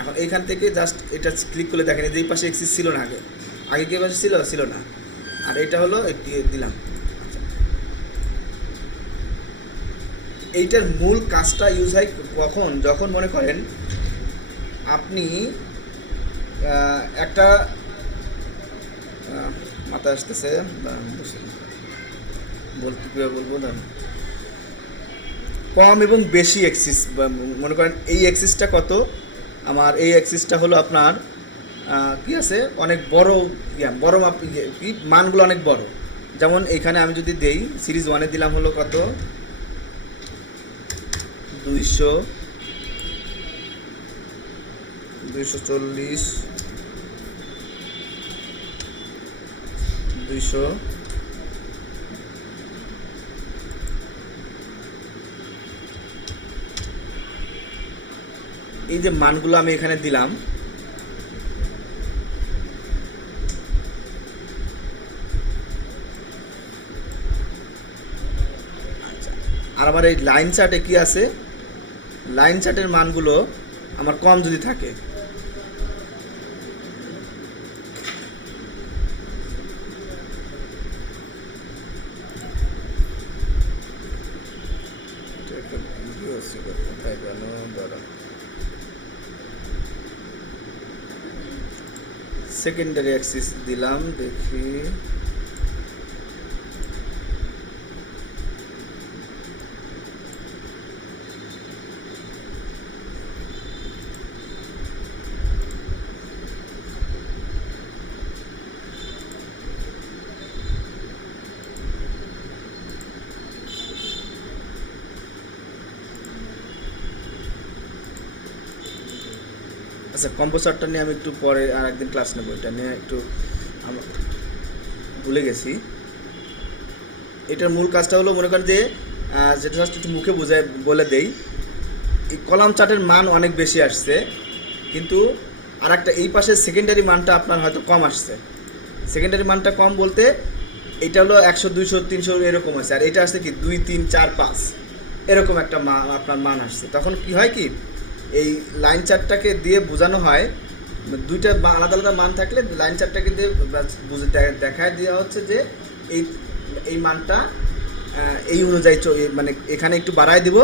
এখন এইখান থেকে জাস্ট এটা ক্লিক করলে দেখেন যে এই পাশে অ্যাক্সিস ছিল না, আগে কি পাশে ছিল না, আর এটা হলো একটি দিলাম। আচ্ছা, এইটার মূল কাজটা ইউজ হয় কখন, যখন মনে করেন আপনি একটা মাথা আসতেছে বলতে কীভাবে বলবো, ধরেন কম এবং বেশি অ্যাক্সিস, মনে করেন এই অ্যাক্সিসটা কত, আমার এই অ্যাক্সিসটা হলো আপনার কি আছে অনেক বড়, বড় মাপ, কি মানগুলো অনেক বড়। যেমন এইখানে আমি যদি দেই সিরিজ 1-এ দিলাম হলো কত, 200, 240, 200, এই যে মানগুলো আমি এখানে দিলাম, আর আমার এই লাইন চার্টে কি আছে, লাইন চার্টের মানগুলো আমার কম যদি থাকে, সেকেন্ডারি অ্যাক্সিস দিলাম, দেখি আচ্ছা, কম্বো চার্টটা নিয়ে আমি একটু পরে আর একদিন ক্লাস নেবো, এটা নিয়ে একটু ভুলে গেছি। এটার মূল কাজটা হলো, মনে করেন যে যেটা জাস্ট একটু মুখে বুঝায় বলে দেই, এই কলাম চার্টের মান অনেক বেশি আসছে, কিন্তু আর একটা এই পাশে সেকেন্ডারি মানটা আপনার হয়তো কম আসছে। সেকেন্ডারি মানটা কম বলতে এটা হলো 100, 200, 300 এরকম আছে, আর এটা আসছে কি 2, 3, 4, 5 এরকম একটা মান আপনার মান আসছে। তখন কি হয় কি, এই লাইন চার্টটাকে দিয়ে বোঝানো হয়, দুইটা আলাদা আলাদা মান থাকলে লাইন চার্টটাকে দিয়ে দেখায় দেওয়া হচ্ছে যে এই এই মানটা এই অনুযায়ী মানে এখানে একটু বাড়ায় দিব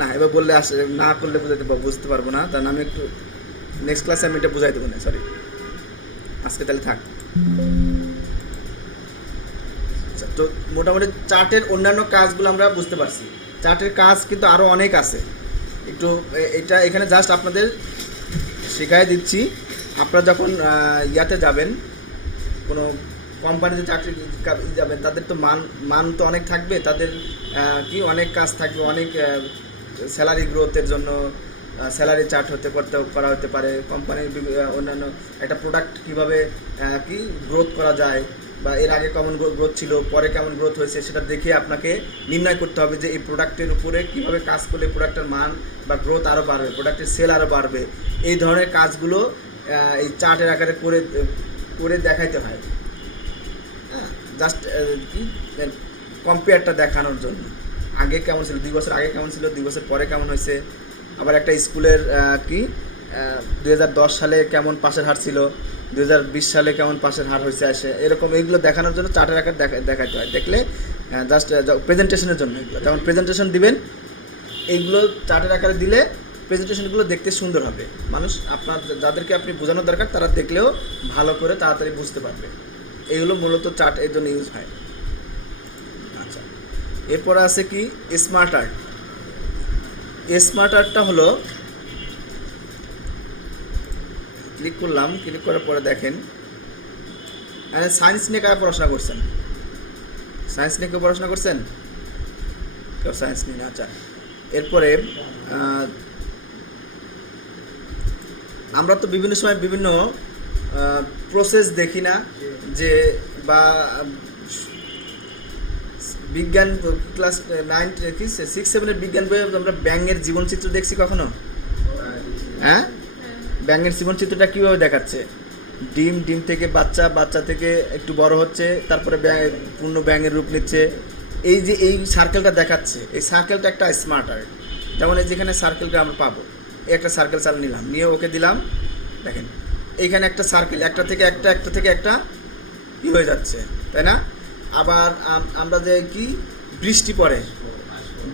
না, এবার বললে না করলে বুঝতে পারবো না, কারণ আমি একটু নেক্সট ক্লাসে আমি এটা বুঝাই দেবো না, সরি আজকে তাহলে থাক। তো মোটামুটি চার্টের অন্যান্য কাজগুলো আমরা বুঝতে পারছি। চার্টের কাজ কিন্তু আরও অনেক আছে, একটু এটা এখানে জাস্ট আপনাদের শেখায় দিচ্ছি। আপনারা যখন ইয়াতে যাবেন, কোনো কোম্পানিতে চাকরি যাবেন, তাদের তো মান তো অনেক থাকবে, তাদের কি অনেক কাজ থাকবে, অনেক স্যালারি গ্রোথের জন্য স্যালারি চার্ট করা হতে পারে, কোম্পানির অন্যান্য একটা প্রোডাক্ট কীভাবে কি গ্রোথ করা যায়, বা এর আগে কেমন গ্রোথ ছিল, পরে কেমন গ্রোথ হয়েছে, সেটা দেখে আপনাকে নির্ণয় করতে হবে যে এই প্রোডাক্টের উপরে কীভাবে কাজ করলে প্রোডাক্টের মান বা গ্রোথ আরও বাড়বে, প্রোডাক্টের সেল আরও বাড়বে। এই ধরনের কাজগুলো এই চার্টের আকারে করে দেখাইতে হয়, হ্যাঁ, জাস্ট কি কম্পেয়ারটা দেখানোর জন্য। আগে কেমন ছিল, 2 বছর আগে কেমন ছিল, 2 বছর পরে কেমন হয়েছে। আবার একটা স্কুলের 2010 সালে কেমন পাশের হার ছিল, 2020 সালে কেমন পাশের হার হয়েছে আসে, এরকম এইগুলো দেখানোর জন্য চার্টের আকার দেখাতে হয়। দেখলে জাস্ট প্রেজেন্টেশনের জন্য এগুলো, যেমন প্রেজেন্টেশন দিবেন, এইগুলো চার্টের আকারে দিলে প্রেজেন্টেশনগুলো দেখতে সুন্দর হবে। মানুষ আপনার যাদেরকে আপনি বোঝানোর দরকার, তারা দেখলেও ভালো করে তাড়াতাড়ি বুঝতে পারবে। এইগুলো মূলত চার্ট এর জন্য ইউজ হয়। আচ্ছা, এরপরে আছে কি স্মার্ট আর্ট। স্মার্ট আর্টটা হলো, ক্লিক করলাম, ক্লিক করার পরে দেখেন সায়েন্স নিয়ে কারা পড়াশোনা করছেন, সায়েন্স নিয়ে কেউ পড়াশোনা করছেন, কেউ সায়েন্স নিয়ে না। আচ্ছা, এরপরে আমরা তো বিভিন্ন সময় বিভিন্ন প্রসেস দেখি না, যে বা বিজ্ঞান ক্লাস 9 কি 6, 7 বিজ্ঞান বইয়ে আমরা ব্যাঙের জীবনচিত্র দেখছি কখনো? হ্যাঁ, ব্যাঙের জীবনচিত্রটা কীভাবে দেখাচ্ছে, ডিম থেকে বাচ্চা থেকে একটু বড় হচ্ছে, তারপরে পূর্ণ ব্যাঙের রূপ নিচ্ছে। এই যে এই সার্কেলটা দেখাচ্ছে, এই সার্কেলটা একটা স্মার্ট আর্ট। যেমন এই যেখানে সার্কেলটা আমরা পাবো, এই একটা সার্কেল নিলাম, নিয়ে ওকে দিলাম, দেখেন এইখানে একটা সার্কেল, একটা থেকে একটা কি হয়ে যাচ্ছে, তাই না? আবার আমরা যে কি বৃষ্টি পড়ে,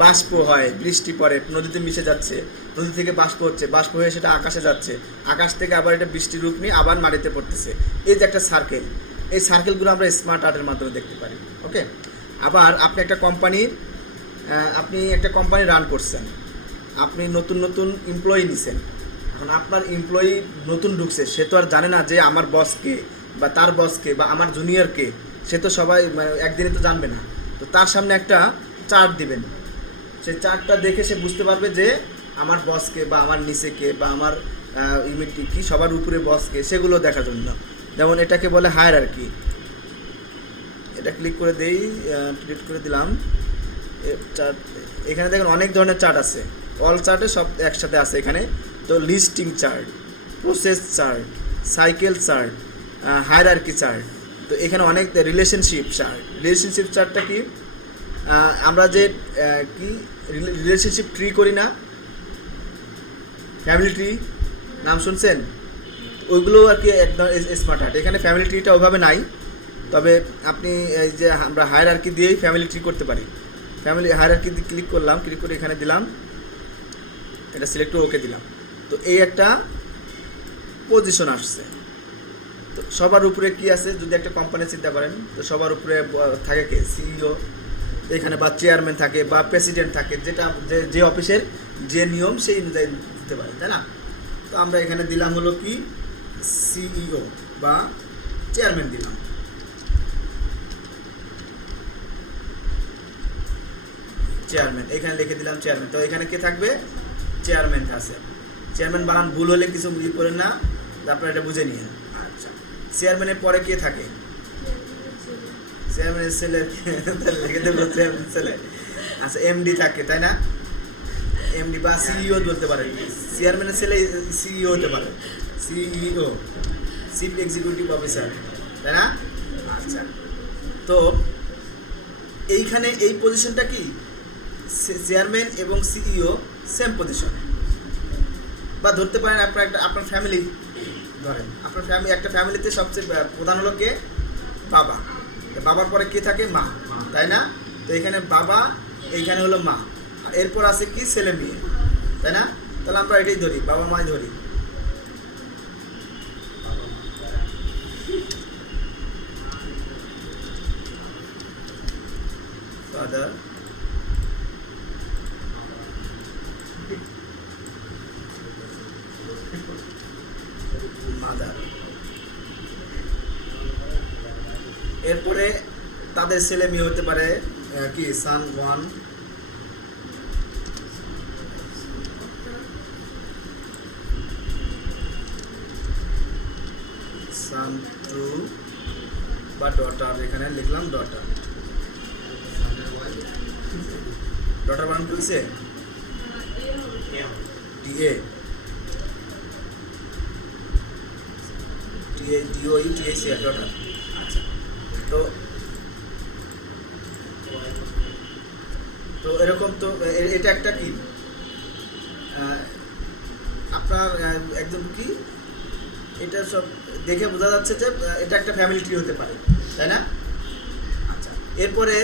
বাষ্প হয়, বৃষ্টি পড়ে, নদীতে মিশে যাচ্ছে, নদী থেকে বাষ্প হচ্ছে, বাষ্প হয়ে সেটা আকাশে যাচ্ছে, আকাশ থেকে আবার এটা বৃষ্টির রূপ নিয়ে আবার মাটিতে পড়তেছে। এই যে একটা সার্কেল, এই সার্কেলগুলো আমরা স্মার্ট আর্টের মাধ্যমে দেখতে পারি। ওকে, আবার আপনি একটা কোম্পানি রান করছেন, আপনি নতুন এমপ্লয়ি নিছেন। এখন আপনার এমপ্লয়ি নতুন ঢুকছে, সে তো আর জানে না যে আমার বসকে বা তার বসকে বা আমার জুনিয়রকে, সে তো সবাই একদিনে তো জানবে না। তো তার সামনে একটা চার্ট দিবেন, সেই চার্টটা দেখে সে বুঝতে পারবে যে আমার বসকে বা আমার নিচেকে বা আমার ইউনিটি কি সবার উপরে বসকে, সেগুলো দেখার জন্য। যেমন এটাকে বলে হায়ারার্কি। এটা ক্লিক করে দেই, ক্লিক করে দিলাম চার্ট। এখানে দেখেন অনেক ধরনের চার্ট আছে, অল চার্টে সব একসাথে আছে এখানে। তো listing chart, process chart, cycle chart, hierarchy chart. তো এখানে অনেক রিলেশনশিপ চার্টটা কি, আমরা যে কি রিলেশনশিপ ট্রি করি না, ফ্যামিলি ট্রি নাম শুনছেন, ওইগুলো আর কি একদম স্মার্ট আর্ট। এখানে ফ্যামিলি ট্রিটা ওইভাবে নাই, তবে আপনি এই যে আমরা হায়ারার্কি দিয়েই ফ্যামিলি ট্রি করতে পারি। ফ্যামিলি হায়ারার্কি ক্লিক করলাম, ক্লিক করে এখানে দিলাম, এটা সিলেক্ট করে ওকে দিলাম। তো এই একটা পজিশন আসছে। তো সবার উপরে কি আছে, যদি একটা কোম্পানি চিন্তা করেন, তো সবার উপরে থাকে কে, সিইও, এখানে বা চেয়ারম্যান থাকে বা প্রেসিডেন্ট থাকে, যেটা যে অফিসের যে নিয়ম সেই অনুযায়ী দিতে পারে, তাই না? তো আমরা এখানে দিলাম হলো কি সিইও বা চেয়ারম্যান দিলাম। চেয়ারম্যান এখানে লিখে দিলাম চেয়ারম্যান। তো এখানে কে থাকবে, চেয়ারম্যান আছে। চেয়ারম্যান বানান ভুল হলে কিছু ই করেন না, আপনারা এটা বুঝে নিন। আচ্ছা, চেয়ারম্যানের পরে কে থাকে? চেয়ারম্যানের ছেলে লিখে দেবো, চেয়ারম্যানের ছেলে। আচ্ছা, এমডি থাকে, তাই না? এমডি বা সিইও বলতে পারেন। চেয়ারম্যানের ছেলে সিইও হতে পারে, সিইও, চিফ এক্সিকিউটিভ অফিসার, তাই না? আচ্ছা, তো এইখানে এই পজিশনটা কি, চেয়ারম্যান এবং সিইও সেম পজিশন। বা ধরতে পারেন আপনার ফ্যামিলি ধরেন, আপনার ফ্যামিলি, একটা ফ্যামিলিতে সবচেয়ে প্রধান হলো কে? বাবা। বাবার পরে কে থাকে? মা, তাই না? তো এখানে বাবা, এইখানে হলো মা, আর এরপর আছে কি? ছেলে মেয়ে, তাই না? তাহলে আমরা এটাই ধরি, বাবা মাই ধরি। ফাদার, মাদার, এরপরে তাদের ছেলে মেয়ে হতে পারে কি? সান 1, সান 2 বা ডটার, এখানে লিখলাম ডটার। ডটার বানান কি হয়েছে? T A, T A, D O E, T A C, daughter. আচ্ছা, তো তো এরকম, তো এটা একটা কি আপনার একদম কি, এটা সব দেখে বোঝা যাচ্ছে যে এটা একটা ফ্যামিলি ট্রি হতে পারে, তাই না? আচ্ছা, এরপরে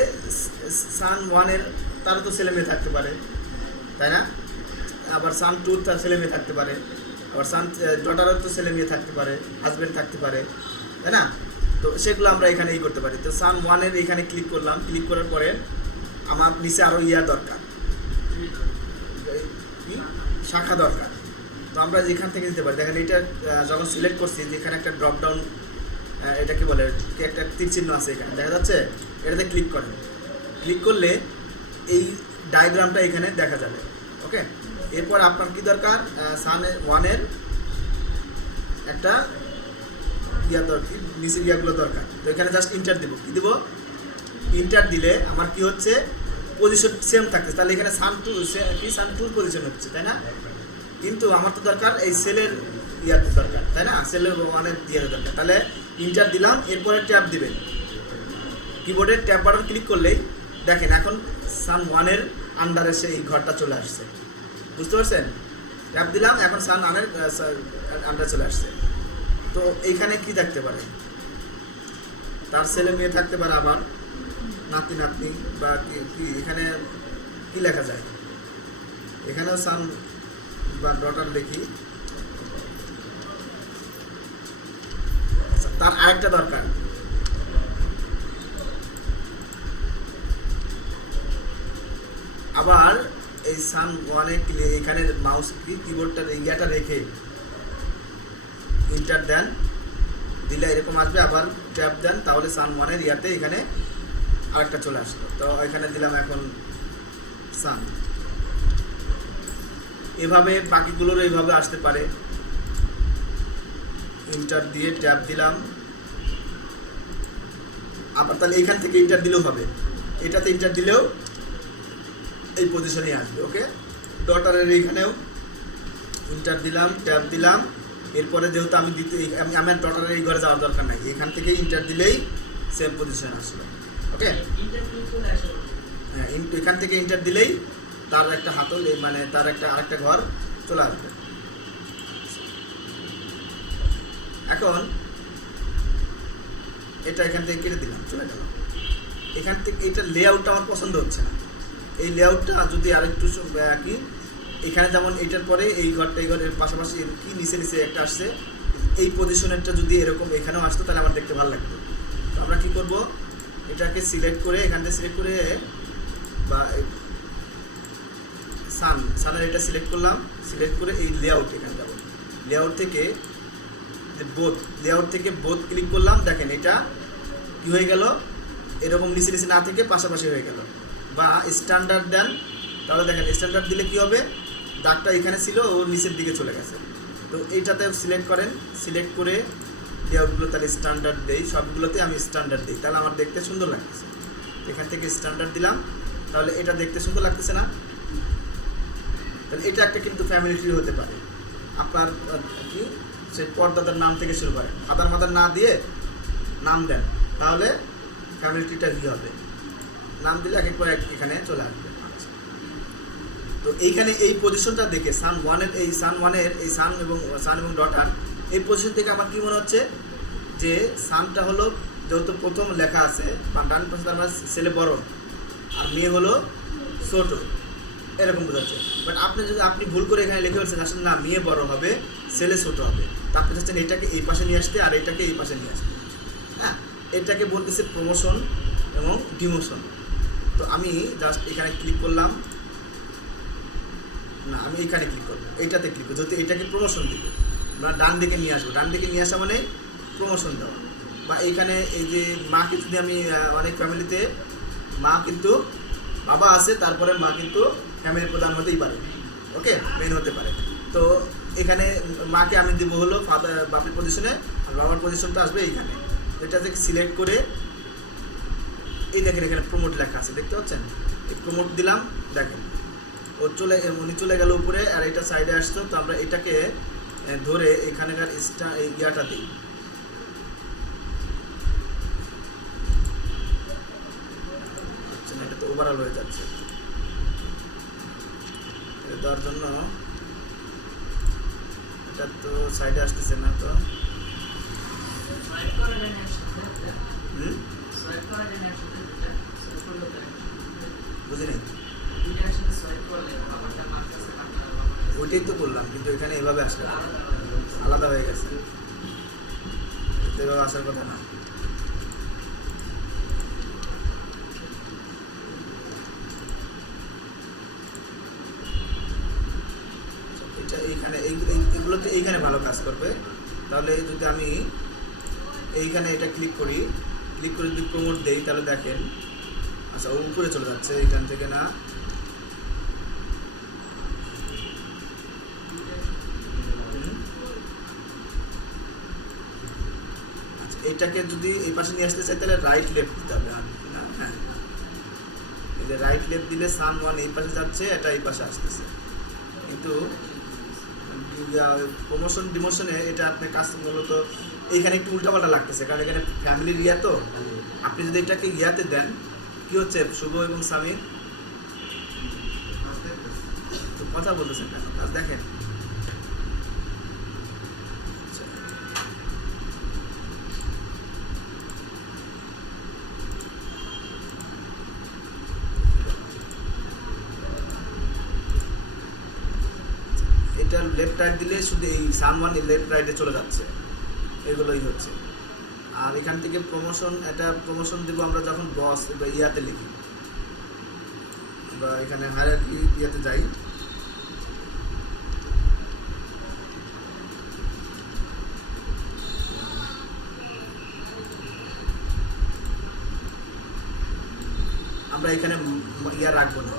সান 1-এর তারও তো ছেলে মেয়ে থাকতে পারে, তাই না? আবার সান 2 তার ছেলে মেয়ে থাকতে পারে, আবার সান ডটারের তো ছেলে মেয়ে থাকতে পারে, হাজব্যান্ড থাকতে পারে, তাই না? তো সেগুলো আমরা এখানে করতে পারি। তো সান 1-এর এখানে ক্লিক করলাম, ক্লিক করার পরে আমার নিচে আরও দরকার, শাখা দরকার। তো আমরা যেখান থেকে দিতে পারি, দেখেন এটা যখন সিলেক্ট করছি, যেখানে একটা ড্রপ ডাউন, এটা কি বলে, একটা তীর চিহ্ন আছে এখানে দেখা যাচ্ছে, এটাতে ক্লিক করেন। ক্লিক করলে এই ডায়াগ্রামটা এখানে দেখা যাবে। ওকে, এরপর আপনার কি দরকার? সান 1-এর একটা দরকার, নিচের ইয়াগুলো দরকার। তো এখানে জাস্ট ইন্টার দিব। কি দিব? ইন্টার দিলে আমার কি হচ্ছে? পজিশন সেম থাকছে। তাহলে এখানে সান 2 কি, সান 2 পজিশন হচ্ছে, তাই না? কিন্তু আমার তো দরকার এই সেলের ইয়াতে দরকার, তাই না? সেলের 1-এর দিয়ে দরকার। তাহলে ইন্টার দিলাম, এরপরে ট্যাব দিবেন। কিবোর্ডের ট্যাব বাটন ক্লিক করলেই দেখেন এখন সান 1-এর আন্ডারে সেই ঘরটা চলে আসছে, বুঝতে পারছেন? ট্যাব দিলাম, এখন সান 1-এর আন্ডারে চলে আসছে। তো এইখানে কি থাকতে পারে? তার ছেলে মেয়ে থাকতে পারে, আবার নাতি নাতনি, বা কি এখানে কি লেখা যায়? এখানেও সান বা ডটার লিখি। তার আরেকটা দরকার, আবার এই সান 1-এ এখানে মাউস কিবোর্ডটা ইয়াটা রেখে ইন্টার দেন, দিলে এরকম আসবে। আবার ট্যাব দেন, তাহলে সান 1-এর ইয়াতে এখানে আরেকটা চলে আসলো। তো এখানে দিলাম এখন সান। এভাবে বাকিগুলোরও এইভাবে আসতে পারে। ইন্টার দিয়ে ট্যাব দিলাম, আবার তাহলে এখান থেকে ইন্টার দিলেও হবে, এটাতে ইন্টার দিলেও এই পজিশনে আসবে। ওকে, ডটারের এইখানেও ইন্টার দিলাম, ট্যাব দিলাম। এরপরে যেহেতু আমি আমার ডটারের এই ঘরে যাওয়ার দরকার নাই, এখান থেকে ইন্টার দিলেই সেম পজিশন আসলো। ওকে, হ্যাঁ, এখান থেকে ইন্টার দিলেই তার একটা হাতল, মানে তার একটা আরেকটা ঘর চলে আসবে। এখন এটা এখান থেকে কেটে দিলাম, চলে গেল। এখান থেকে এটা লেআউটটা আমার পছন্দ হচ্ছে না। এই লেআউটটা যদি আরেকটু কি, এখানে যেমন এটার পরে এই ঘরটা, এই ঘরের পাশাপাশি কি নিচে নিচে একটা আসছে, এই পজিশনেরটা যদি এরকম এখানেও আসতো তাহলে আমার দেখতে ভালো লাগতো। তো আমরা কি করব? এটাকে সিলেক্ট করে, এখান থেকে সিলেক্ট করে, বা সানের এটা সিলেক্ট করলাম, সিলেক্ট করে এই লেআউট এখানে যাব। লেআউট থেকে বোথ ক্লিক করলাম। দেখেন এটা কি হয়ে গেল? এরকম নিচে নিচে না থেকে পাশাপাশি হয়ে গেল। বা স্ট্যান্ডার্ড দেন, তাহলে দেখেন স্ট্যান্ডার্ড দিলে কি হবে? দাগটা এখানে ছিল, ও নিচের দিকে চলে গেছে। তো এইটাতে সিলেক্ট করেন, সিলেক্ট করে দেওয়াগুলো তাহলে স্ট্যান্ডার্ড দেই, সবগুলোতে আমি স্ট্যান্ডার্ড দিই, তাহলে আমার দেখতে সুন্দর লাগতেছে। এখান থেকে স্ট্যান্ডার্ড দিলাম, তাহলে এটা দেখতে সুন্দর লাগতেছে না? তাহলে এটা একটা কিন্তু ফ্যামিলি ট্রি হতে পারে। আপনার কি সে পর্দাদার নাম থেকে শুরু করেন, ফাদার মাদার না দিয়ে নাম দেন, তাহলে ফ্যামিলি ট্রিটা কি হবে, নাম দিলে এক এক করে এখানে চলে আসবে। আচ্ছা, তো এইখানে এই পজিশনটা দেখে সান ওয়ানের এই সান এবং ডটার এই পজিশন থেকে আমার কি মনে হচ্ছে যে সানটা হলো যেহেতু প্রথম লেখা আছে ডান পাশে, তার মানে ছেলে বড় আর মেয়ে হলো ছোট, এরকম বোঝাচ্ছে। বাট আপনি ভুল করে এখানে লিখে ফেলছেন আসলে না, মেয়ে বড় হবে ছেলে ছোট হবে, তা আপনি চাচ্ছেন এটাকে এই পাশে নিয়ে আসতে আর এটাকে এই পাশে নিয়ে আসতে। হ্যাঁ, এটাকে বলতেছে প্রমোশন এবং ডিমোশন। তো আমি জাস্ট এখানে ক্লিক করলাম, না আমি এখানে ক্লিক করবো, এইটাতে ক্লিক করবো, যদি এটাকে প্রমোশন দিব, মানে ডান দিকে নিয়ে আসবো, ডান দিকে নিয়ে আসা মানে প্রমোশন দেওয়া। বা এইখানে এই যে মাকে যদি আমি অনেক ফ্যামিলিতে মা কিন্তু বাবা আছে, তারপরে মা কিন্তু ফ্যামিলির প্রধান হতেই পারে, ওকে, মেন হতে পারে। তো এখানে মাকে আমি দেবো হলো বাপের পজিশনে, আর বাবার পজিশনটা আসবে এইখানে। এটা থেকে সিলেক্ট করে এই দেখেন এখানে প্রমোট লেখা আছে, দেখতে পাচ্ছেন? এই প্রমোট দিলাম, দেখেন উনি চলে গেল উপরে, আর এটা সাইডে আসতো। তো আমরা এটাকে ধরে এখানকার ইয়াটা দিই, এটা তো ওভারঅল হয়ে যাচ্ছে, এটা দেওয়ার জন্য এটা তো সাইডে আসতেছে না, তো বুঝিনি, ওইটাই তো করলাম, কিন্তু এখানে এভাবে আসলে আলাদা হয়ে গেছে, এভাবে আসার কথা না। এটা এইখানে এগুলোতে এইখানে ভালো কাজ করবে। তাহলে যদি আমি এইখানে এটা ক্লিক করে যদি প্রমোট দেই, তাহলে দেখেন আচ্ছা ও উপরে চলে যাচ্ছে, এইখান থেকে না, এটাকে যদি এই পাশে নিয়ে আসতে চাই তাহলে রাইট লেফট দিতে হবে। হ্যাঁ, এই যে রাইট লেফট দিলে সান ওয়ান এই পাশে যাচ্ছে, এটা এই পাশে আসতেছে, কিন্তু প্রমোশন ডিমোশনে এটা আপনার কাজ মূলত এইখানে একটু উল্টাপাল্টা লাগতেছে, কারণ এখানে ফ্যামিলির ইয়া, তো আপনি যদি এটাকে ইয়াতে দেন কি হচ্ছে, শুভ এবং স্বামীর তো কথা বলতেছেন কেন, কাজ দেখেন। এটা লেফট রাইট দিলে শুধু এই সান ওয়ান লেফট রাইটে চলে যাচ্ছে, এগুলোই হচ্ছে। আর এখান থেকে এটা প্রমোশন দেবো আমরা যখন বস বা ইয়াতে লিখি, বা এখানে হায়ারার্কি ইয়াতে যাই, আমরা এখানে ইয়া রাখবো না,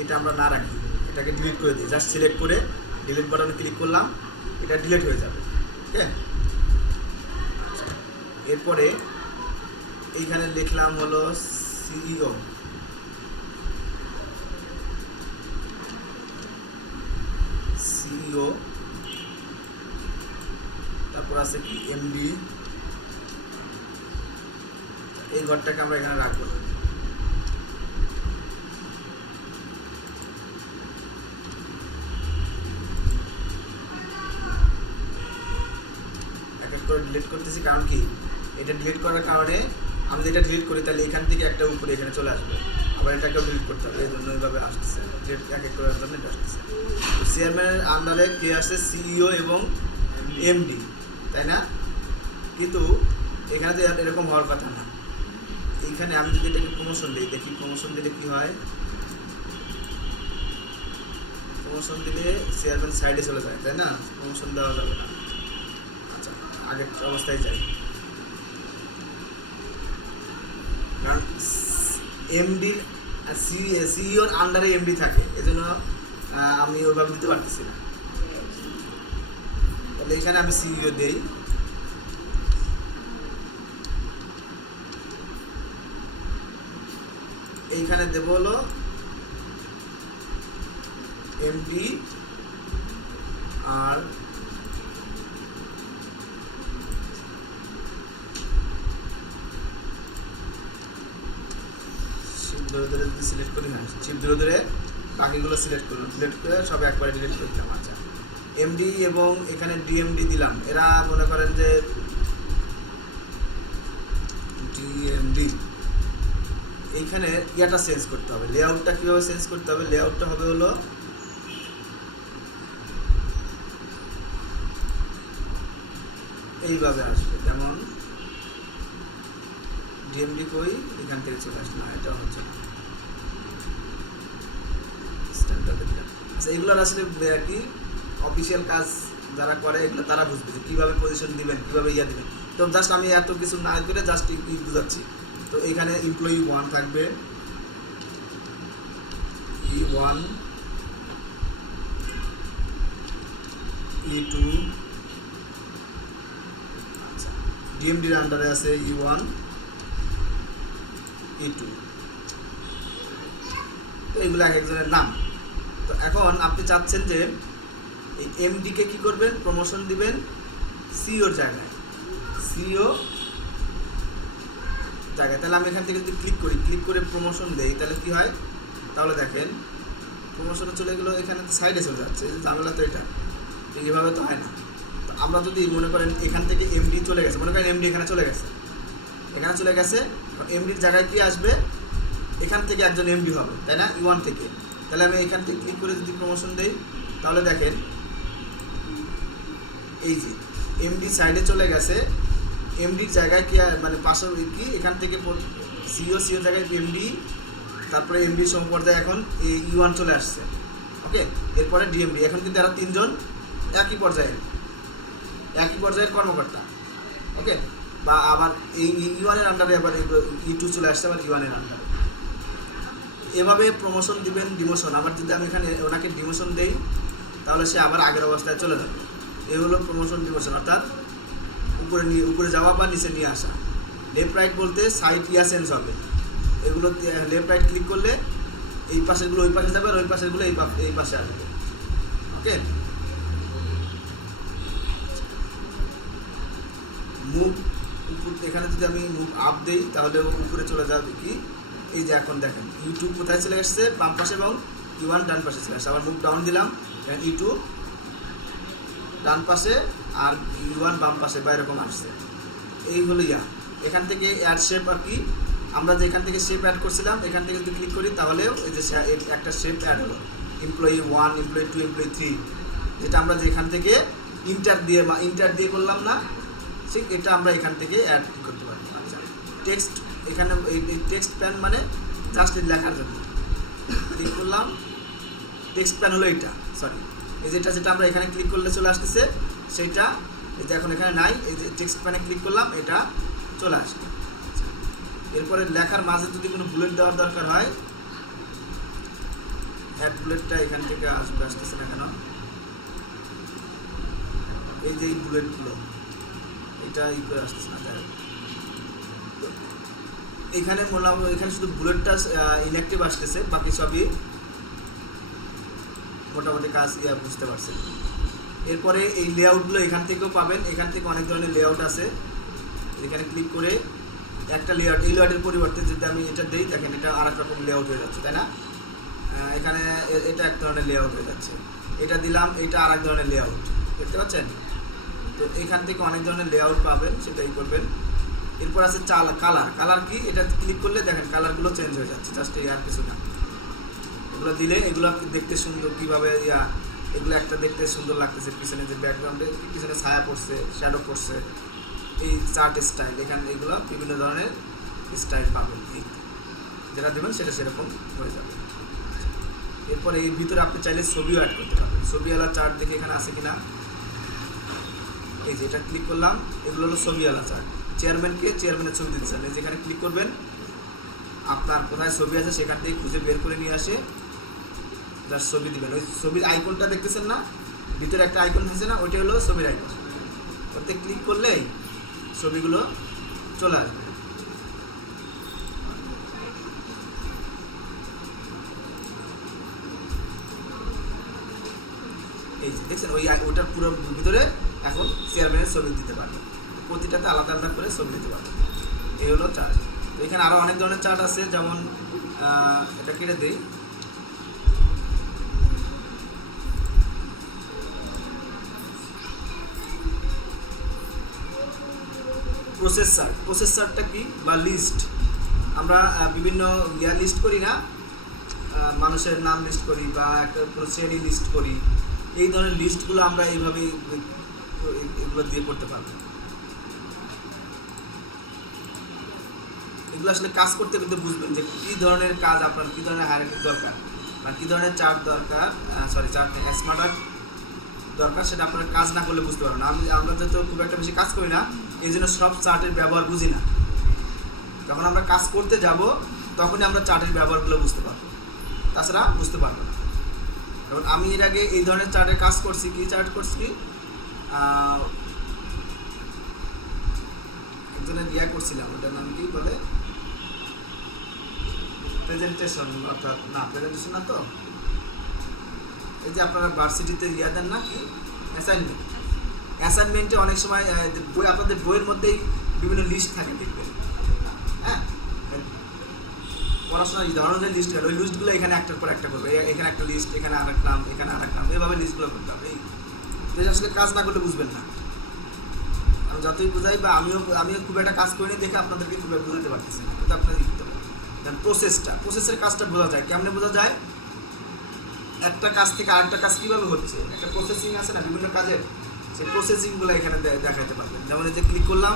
এটা আমরা না রাখি, এটাকে ডিলিট করে দিই, জাস্ট সিলেক্ট করে ডিলিট বাটনে ক্লিক করলাম, এটা ডিলিট হয়ে যাবে। ঠিক আছে, এরপরে এইখানে লিখলাম হলো সিইও, তারপর আছে কি এমডি, এই ঘরটাকে আমরা এখানে রাখবো না। ডিলিট করতেছি কারণ কি, এটা ডিলিট করার কারণে আমি যেটা ডিলিট করি তাহলে এখান থেকে একটা উপরে এখানে চলে আসবে, আবার এটাকেও ডিলিট করতে হবে, এই জন্য এইভাবে আসতেছে, ডিলিট এক এক করার জন্য এটা আসতেছে। তো চেয়ারম্যানের আন্ডারে কে আসছে, সিইও এবং এমডি, তাই না? কিন্তু এখানে তো এরকম হওয়ার কথা না। এইখানে আমি যদি এটাকে প্রমোশন দিই, দেখি প্রমোশন দিলে কি হয়। প্রমোশন দিলে চেয়ারম্যান সাইডে চলে যায়, তাই না? প্রমোশন দেওয়া যাবে না, আগের অবস্থায় যাই, কারণ এমডির সিইওর আন্ডারে এমডি থাকে, এজন্য আমি ওইভাবে দিতে পারতেছি না। তাহলে এখানে আমি সিইও দেই, এইখানে দেব হলো এমডি আর শিফট ধরে ধরে যদি সিলেক্ট করি, হ্যাঁ শিফট ধরে ধরে বাকিগুলো সিলেক্ট করুন, সিলেক্ট করে সব একবারে ডিলিট করে দিলাম। আচ্ছা এমডি এবং এখানে ডিএমডি দিলাম, এরা মনে করেন যে ডিএমডি, এইখানে ইয়াটা চেঞ্জ করতে হবে, লেআউটটা কীভাবে চেঞ্জ করতে হবে, লেআউটটা হবে হলো এইভাবে আসবে, যেমন ডিএমডি কই এখান থেকে চলে আসবে না, এটা হচ্ছে না। আচ্ছা এগুলোর আসলে কি অফিসিয়াল কাজ যারা করে এগুলো তারা বুঝবে যে কীভাবে পজিশন দিবেন, কীভাবে ইয়া দিবেন। তো জাস্ট আমি এত কিছু না করে জাস্ট বুঝাচ্ছি। তো এখানে এমপ্লয়ি 1 থাকবে, E1 E2, আচ্ছা ডিএমডির আন্ডারে আছে E1 E2, তো এগুলো এক একজনের নাম। তো এখন আপনি চাচ্ছেন যে এই এমডিকে কী করবেন, প্রমোশন দিবেন সিওর জায়গায়, সিও জায়গায়। তাহলে আমি এখান থেকে যদি ক্লিক করি, ক্লিক করে প্রমোশন দেই, তাহলে কি হয়, তাহলে দেখেন প্রমোশনে চলে গেলো, এখানে সাইডে চলে যাচ্ছে, ঝামেলা তো এটা, এইভাবে তো হয় না। তো আমরা যদি মনে করেন এখান থেকে এমডি চলে গেছে, মনে করেন এমডি এখানে চলে গেছে, এখানে চলে গেছে, এমডির জায়গায় কি আসবে, এখান থেকে একজন এমডি হবে, তাই না, E1 থেকে। তাহলে আমি এখান থেকে ক্লিক করে যদি প্রমোশন দেই, তাহলে দেখেন এই যে এমডি সাইডে চলে গেছে, এমডির জায়গায় কি মানে পাশে কি এখান থেকে সিও জায়গায় এমডি, তারপরে এমডির সমপর্যায়ে এখন E1 চলে আসছে, ওকে। এরপরে ডিএমডি, এখন কিন্তু এরা তিনজন একই পর্যায়ের কর্মকর্তা, ওকে। বা আবার এই E1 এর আন্ডারে আবার E2 চলে আসছে, আবার E1 এর আন্ডারে। এভাবে প্রমোশন দিবেন, ডিমোশন। আবার যদি আমি এখানে ওনাকে ডিমোশন দেই, তাহলে সে আবার আগের অবস্থায় চলে যাবে। এই হলো প্রমোশন ডিমোশন, অর্থাৎ উপরে যাওয়া বা নিচে নিয়ে আসা। লেফট রাইট বলতে সাইড ইয়া চেঞ্জ হবে, এগুলো লেফট রাইট ক্লিক করলে এই পাশেরগুলো ওই পাশে যাবে, আর ওই পাশেরগুলো এই পাশে আসবে, ওকে। মুভ উপর, এখানে যদি আমি মুভ আপ দেই, তাহলে উপরে চলে যাবে কি, এই যে এখন দেখেন E2 কোথায় চলে আসছে, বাম পাশে, এবং E1 ডান পাশে চলে আসছে। আবার মুভ ডাউন দিলাম, E2 ডান পাশে আর E1 বাম পাশে, বা এরকম আসছে। এই হলো ইয়া। এখান থেকে অ্যাড শেপ, আর কি আমরা যে এখান থেকে শেপ অ্যাড করছিলাম, এখান থেকে যদি ক্লিক করি, তাহলেও এই যে একটা শেপ অ্যাড হলো, এমপ্লয়ি 1, এমপ্লয়ি 2, এমপ্লয়ি 3, যেটা আমরা যে এখান থেকে ইন্টার দিয়ে করলাম না, ঠিক এটা আমরা এখান থেকে অ্যাড করতে পারি। আচ্ছা টেক্সট, এখানে এই টেক্সট প্যান মানে জাস্ট লেখার জন্য ক্লিক করলাম, টেক্সট প্যান হলো এইটা, সরি এই যেটা আমরা এখানে ক্লিক করলে চলে আসতেছে সেটা, এই যে এখন এখানে নাই, এই যে টেক্সট প্যানে ক্লিক করলাম, এটা চলে আসবে। এরপরে লেখার মাঝে যদি কোনো বুলেট দেওয়ার দরকার হয়, অ্যাড বুলেটটা এখান থেকে আসতেছে না কেন, এই যে এই বুলেটগুলো এটা করে আসতেছে না, যাই এখানে এখানে শুধু বুলেটটা ইনঅ্যাক্টিভ আসতেছে, বাকি সবই মোটামুটি কাজ বুঝতে পারছেন। এরপরে এই লেআউটগুলো এখান থেকেও পাবেন, এখান থেকে অনেক ধরনের লেআউট আছে। এখানে ক্লিক করে একটা লেআউট, এই লেআউটের পরিবর্তে যদি আমি এটা দিই, দেখেন এটা আর এক রকম লেআউট হয়ে যাচ্ছে, তাই না। এখানে এটা এক ধরনের লেআউট হয়ে যাচ্ছে, এটা দিলাম, এটা আর এক ধরনের লেআউট, দেখতে পাচ্ছেন। তো এখান থেকে অনেক ধরনের লেআউট পাবেন, সেটাই করবেন। এরপর আছে কালার কি, এটা ক্লিক করলে দেখেন কালারগুলো চেঞ্জ হয়ে যাচ্ছে, জাস্ট এই আর কিছু না। এগুলো দিলে এগুলো দেখতে সুন্দর, কীভাবে এগুলো একটা দেখতে সুন্দর লাগতেছে, পিছনে যে ব্যাকগ্রাউন্ডে পিছনে ছায়া পড়ছে, শ্যাডো পড়ছে, এই চার্ট স্টাইল, এখানে এগুলো বিভিন্ন ধরনের স্টাইল পাবেন, এই যেটা দেবেন সেটা সেরকম হয়ে যাবে। এরপর এই ভিতরে আপনি চাইলে ছবিও অ্যাড করতে পারবেন, ছবিওয়ালা চার্ট দেখে এখানে আছে কিনা, এই যে এটা ক্লিক করলাম, এগুলো হলো ছবিওয়ালা চার্ট। চেয়ারম্যানের ছবি দিতে চান, যেখানে ক্লিক করবেন আপনার কোথায় ছবি আছে সেখান থেকে খুঁজে বের করে নিয়ে আসে যার ছবি দিবেন, ওই ছবির আইকনটা দেখতেছেন না, ভিতরে একটা আইকন আছে না, ওইটা হলো ছবির আইকন। ওতে ক্লিক করলেই ছবিগুলো চলে আসবে। এই যে দেখছেন ওটার পুরো ভিতরে এখন চেয়ারম্যানের ছবি দিতে পারবে, প্রতিটাতে আলাদা আলাদা করে ছবি দিতে পারবে। এই হলো চার্ট। তো এখানে আরও অনেক ধরনের চার্ট আছে, যেমন এটা কেটে দেই। Process chart. প্রসেস চার্টটা কি বা লিস্ট, আমরা বিভিন্ন লিস্ট করি না, মানুষের নাম লিস্ট করি বা একটা শ্রেণী লিস্ট করি, এই ধরনের লিস্টগুলো আমরা এইভাবে এগুলো দিয়ে করতে পারবো। এগুলো আসলে কাজ করতে করতে বুঝবেন যে কী ধরনের কাজ আপনার, কী ধরনের হায়ারার্কি দরকার, মানে কী ধরনের চার্ট দরকার, চার্ট স্মার্ট আর্ট দরকার, সেটা আপনার কাজ না করলে বুঝতে পারবেন না। আমরা যেহেতু খুব একটা বেশি কাজ করি না, এই জন্য সব চার্টের ব্যবহার বুঝি না। যখন আমরা কাজ করতে যাব তখনই আমরা চার্টের ব্যবহারগুলো বুঝতে পারবো, তাছাড়া বুঝতে পারবো না। এবং আমি এর আগে এই ধরনের চার্টের কাজ করছি। কি চার্ট করছি, একজনের করছিলাম, ওটার নাম কি বলে, প্রেজেন্টেশন, অর্থাৎ না প্রেজেন্টেশন না তো, এই যে আপনারা ভার্সিটিতে দেন না কি অ্যাসাইনমেন্ট, অ্যাসাইনমেন্টে অনেক সময় বই, আপনাদের বইয়ের মধ্যেই বিভিন্ন লিস্ট থাকে দেখবেন, হ্যাঁ, পড়াশোনার ধরনের লিস্ট, ওই লিস্টগুলো এখানে একটার পর একটা করবে, এখানে একটা লিস্ট, এখানে আরেক নাম, এখানে আরেক নাম, এভাবে লিস্টগুলো করতে হবে। এই আসলে কাজ না করলে বুঝবেন না। আমি যতই বোঝাই বা আমিও খুব একটা কাজ করিনি দেখে আপনাদেরকে খুব বুঝতে পারতেছি না, কিন্তু আপনারা লিখতে পারেন। প্রসেসের কাজটা বোঝা যায়, কেমনে বোঝা যায়, একটা কাজ থেকে আরেকটা কাজ কীভাবে হচ্ছে, একটা প্রসেসিং আছে না বিভিন্ন কাজের, সেই প্রসেসিংগুলো এখানে দেখাতে পারবেন। যেমন এই যে ক্লিক করলাম,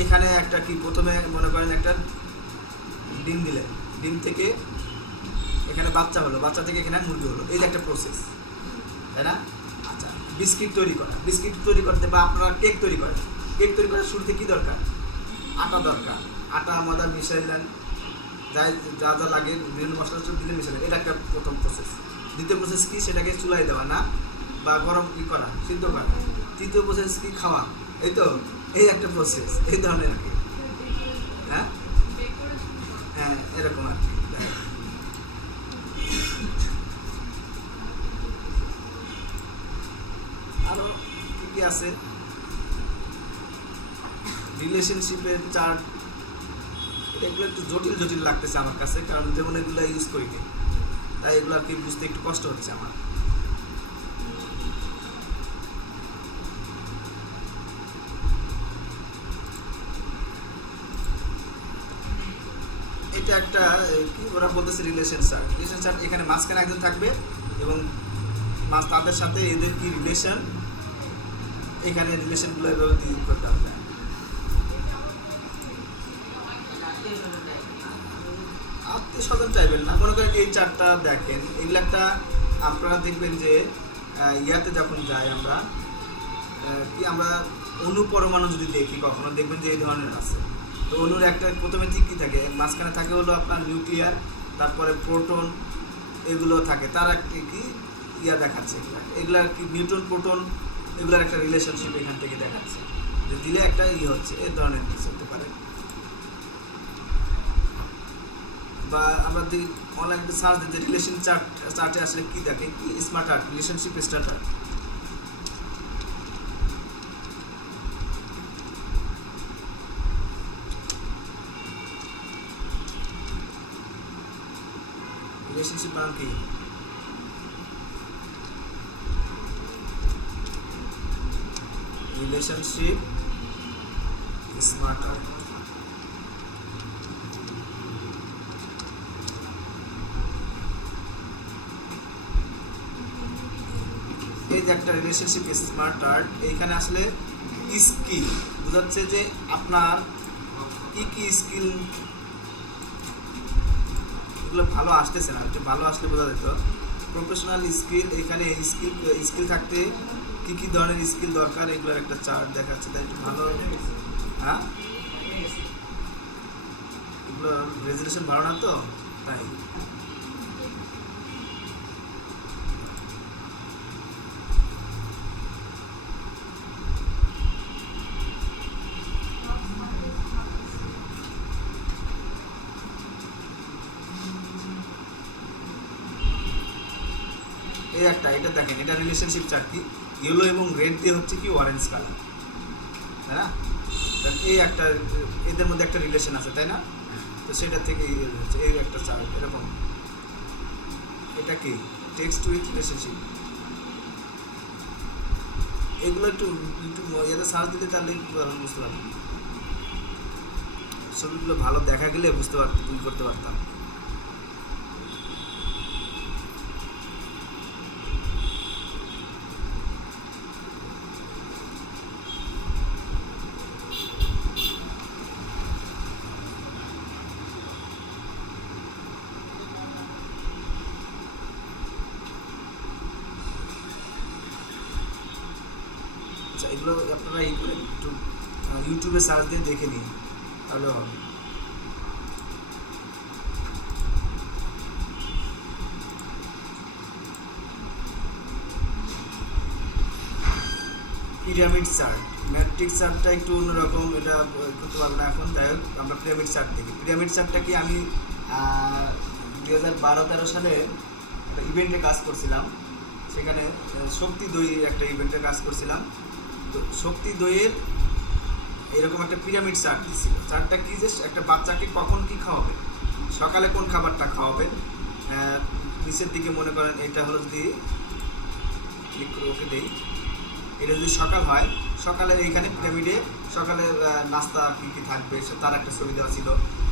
এইখানে একটা কি প্রথমে মনে করেন একটা ডিম দিলেন, ডিম থেকে এখানে বাচ্চা হলো, বাচ্চা থেকে এখানে মুরগি হলো, এই যে একটা প্রসেস, তাই না? আচ্ছা, বিস্কিট তৈরি করতে বা আপনারা কেক তৈরি করেন, কেক তৈরি করার শুরুতে কী দরকার, আটা দরকার, আটা ময়দা মিশাইলেন, যা যা লাগে বিভিন্ন মশলা দিলে মিশাইলেন, এটা একটা প্রথম প্রসেস। দ্বিতীয় প্রসেস কি, সেটাকে চুলায় দেওয়া না বা গরম কি করা, সিদ্ধ করা। তৃতীয় প্রসেস কি, খাওয়া। এই তো এই একটা প্রসেস, এই ধরনের আর কি, হ্যাঁ হ্যাঁ এরকম আর কি। আরো কি কি আছে, রিলেশনশিপের চার্ট, এগুলো একটু জটিল লাগতেছে আমার কাছে, কারণ যেমন এগুলো ইউজ করিনি, তাই এগুলো আর কি বুঝতে একটু কষ্ট হচ্ছে আমার। এটা একটা কি ওরা বলতেছে রিলেশন চার্ট। এখানে মাঝখানে একজন থাকবে এবং তাদের সাথে এদের কি রিলেশন, এখানে রিলেশনগুলো এভাবে ডিল করতে হবে। আত্মীয়-স্বজন টাইপের না, মনে করেন এই চার্টটা দেখেন, এগুলো একটা আপনারা দেখবেন যে ইয়াতে যখন যাই আমরা কি, আমরা অনুপরমাণু যদি দেখি কখনো, দেখবেন যে এই ধরনের আছে। তো অণুর একটা প্রথমে ঠিক কী থাকে, মাঝখানে থাকে হলো আপনার নিউক্লিয়ার, তারপরে প্রোটন, এগুলো থাকে, তার একটা কি ইয়া দেখাচ্ছে, এগুলার কি নিউট্রন প্রোটন, এগুলার একটা রিলেশনশিপ এখান থেকে দেখাচ্ছে, যে দিলে একটা হচ্ছে, এই ধরনের কিছু হতে পারে। বা আমরা যদি অনলাইনে সার্চ দিতে রিলেশন চার্টে আসলে কি দেখে, কি smart art, relationship start art, relationship নাম কি, রিলেশনশিপ স্মার্ট আর্ট। এই যে একটা রিলেশনশিপ স্মার্ট আর্ট, এইখানে আসলে স্কিল বোঝাচ্ছে যে আপনার কি কি স্কিল, এগুলো ভালো আসতেছে না, একটু ভালো আসলে বোঝা যেত। প্রফেশনাল স্কিল, এখানে স্কিল থাকতে কী কী ধরনের স্কিল দরকার, এগুলোর একটা চার্ট দেখাচ্ছে, তাই একটু ভালো। হ্যাঁ, এগুলো রেজুলেশন ভালো না তো, তাই এই একটা, এটা দেখেন, এটা রিলেশনশিপ চার্ট কি, ইয়েলো এবং রেড দিয়ে হচ্ছে কি অরেঞ্জ কালার, তাই না? এই একটা, এদের মধ্যে একটা রিলেশন আছে, তাই না? তো সেটা থেকে এই একটা চার্ট এরকম, এটা কি টেক্সট উইথ রিলেশনশিপ। এগুলো একটু এতে সার্চ দিলে তাহলে বুঝতে পারবেন, ছবিগুলো ভালো দেখা গেলে বুঝতে করতে পারতাম। আচ্ছা, এগুলো আপনারা এই করে একটু ইউটিউবে সার্চ দিয়ে দেখে নিন, তাহলে হবে। পিরামিড চার্ট, ম্যাট্রিক্স চার্টটা একটু অন্যরকম, এটা করতে পারবো না এখন। যাই হোক, আমরা পিরামিড চার্ট দেখি। পিরামিড চার্টটা কি, আমি 2012-13 সালে একটা ইভেন্টে কাজ করছিলাম, সেখানে শক্তি দই একটা ইভেন্টে কাজ করছিলাম। তো শক্তি দইয়ের এরকম একটা পিরামিড চার্ট দিচ্ছিল। চার্টটা কি, যে একটা বাচ্চাকে কখন কি খাওয়াবে, সকালে কোন খাবারটা খাওয়াবেন, নিচের দিকে মনে করেন এটা হলো, যদি ক্লিক করে ওকে দেই, এটা যদি সকাল হয়, সকালে এইখানে পিরামিডে সকালে নাস্তা কী কী থাকবে তার একটা ছবি দেওয়া ছিল।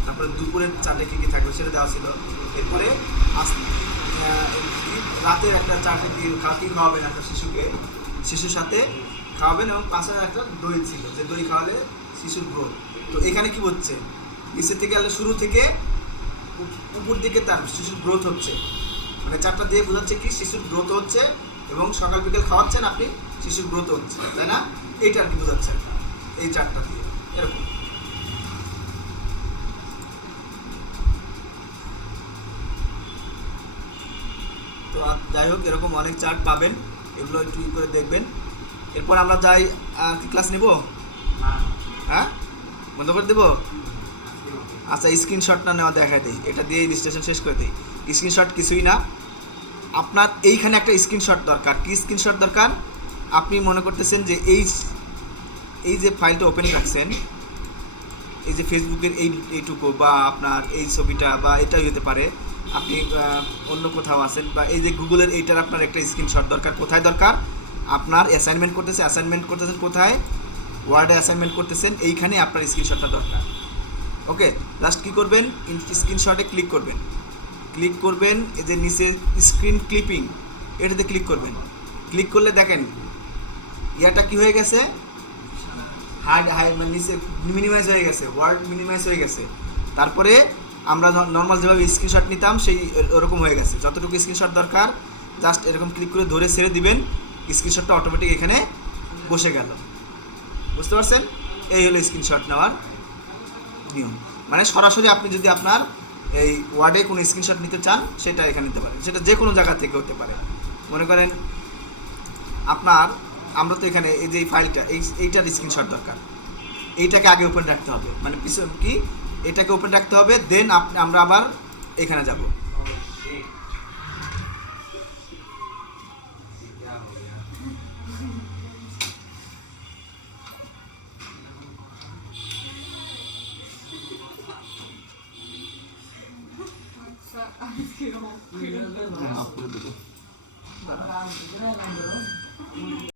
তারপরে দুপুরের চার্টে কী কী থাকবে সেটা দেওয়া ছিল। এরপরে রাতের একটা চার্টে কী খাওয়াবেন একটা শিশুকে, শিশুর সাথে খাওয়াবেন, এবং পাশে একটা দই ছিল, যে দই খাওয়ালে শিশুর গ্রোথ। তো এখানে কি হচ্ছে, নিচের থেকে শুরু থেকে উপর দিকে তার শিশুর গ্রোথ হচ্ছে, মানে চারটা দিয়ে বোঝাচ্ছে কি শিশুর গ্রোথ হচ্ছে, এবং সকাল বিকেল খাওয়াচ্ছেন আপনি, শিশুর গ্রোথ হচ্ছে, তাই না? এইটা আর কি বোঝাচ্ছে এই চারটা দিয়ে এরকম। তো যাই হোক, এরকম অনেক চার্ট পাবেন, এগুলো একটু করে দেখবেন। এরপর আমরা যাই, কি ক্লাস নেব? হ্যাঁ, বন্ধ করে দেবো? আচ্ছা, স্ক্রিনশটটা নেওয়া দেখা দিই, এটা দিয়ে রেজিস্ট্রেশন শেষ করে দিই। স্ক্রিনশট কিছুই না, আপনার এইখানে একটা স্ক্রিনশট দরকার। কি স্ক্রিনশট দরকার? আপনি মনে করতেছেন যে এই যে ফাইলটা ওপেন রাখছেন, এই যে ফেসবুকের এইটুকু, বা আপনার এই ছবিটা, বা এটাই হতে পারে, আপনি অন্য কোথাও আছেন, বা এই যে গুগলের এইটার আপনার একটা স্ক্রিনশট দরকার। কোথায় দরকার? আপনার অ্যাসাইনমেন্ট করতেছেন কোথায়? ওয়ার্ডে অ্যাসাইনমেন্ট করতেছেন, এইখানে আপনার স্ক্রিনশটটা দরকার। ওকে, লাস্ট কী করবেন, স্ক্রিনশটে ক্লিক করবেন, এই যে নিচে স্ক্রিন ক্লিপিং, এটাতে ক্লিক করবেন। ক্লিক করলে দেখেন ইয়াটা কি হয়ে গেছে, মানে নিচে মিনিমাইজ হয়ে গেছে, ওয়ার্ড মিনিমাইজ হয়ে গেছে। তারপরে আমরা নর্মাল যেভাবে স্ক্রিনশট নিতাম সেই ওরকম হয়ে গেছে। যতটুকু স্ক্রিনশট দরকার জাস্ট এরকম ক্লিক করে ধরে ছেড়ে দিবেন, স্ক্রিনশটটা অটোমেটিক এখানে বসে গেল। বুঝতে পারছেন? এই হলো স্ক্রিনশট নেওয়ার নিয়ম। মানে সরাসরি আপনি যদি আপনার এই ওয়ার্ডে কোনো স্ক্রিনশট নিতে চান, সেটা এখানে নিতে পারেন, সেটা যে কোনো জায়গা থেকে হতে পারে। মনে করেন আমরা তো এখানে এই যে ফাইলটা, এইটার স্ক্রিনশট দরকার, এইটাকে আগে ওপেন রাখতে হবে, মানে পিছনে কি এটাকে ওপেন রাখতে হবে, দেন আমরা আবার এখানে যাব।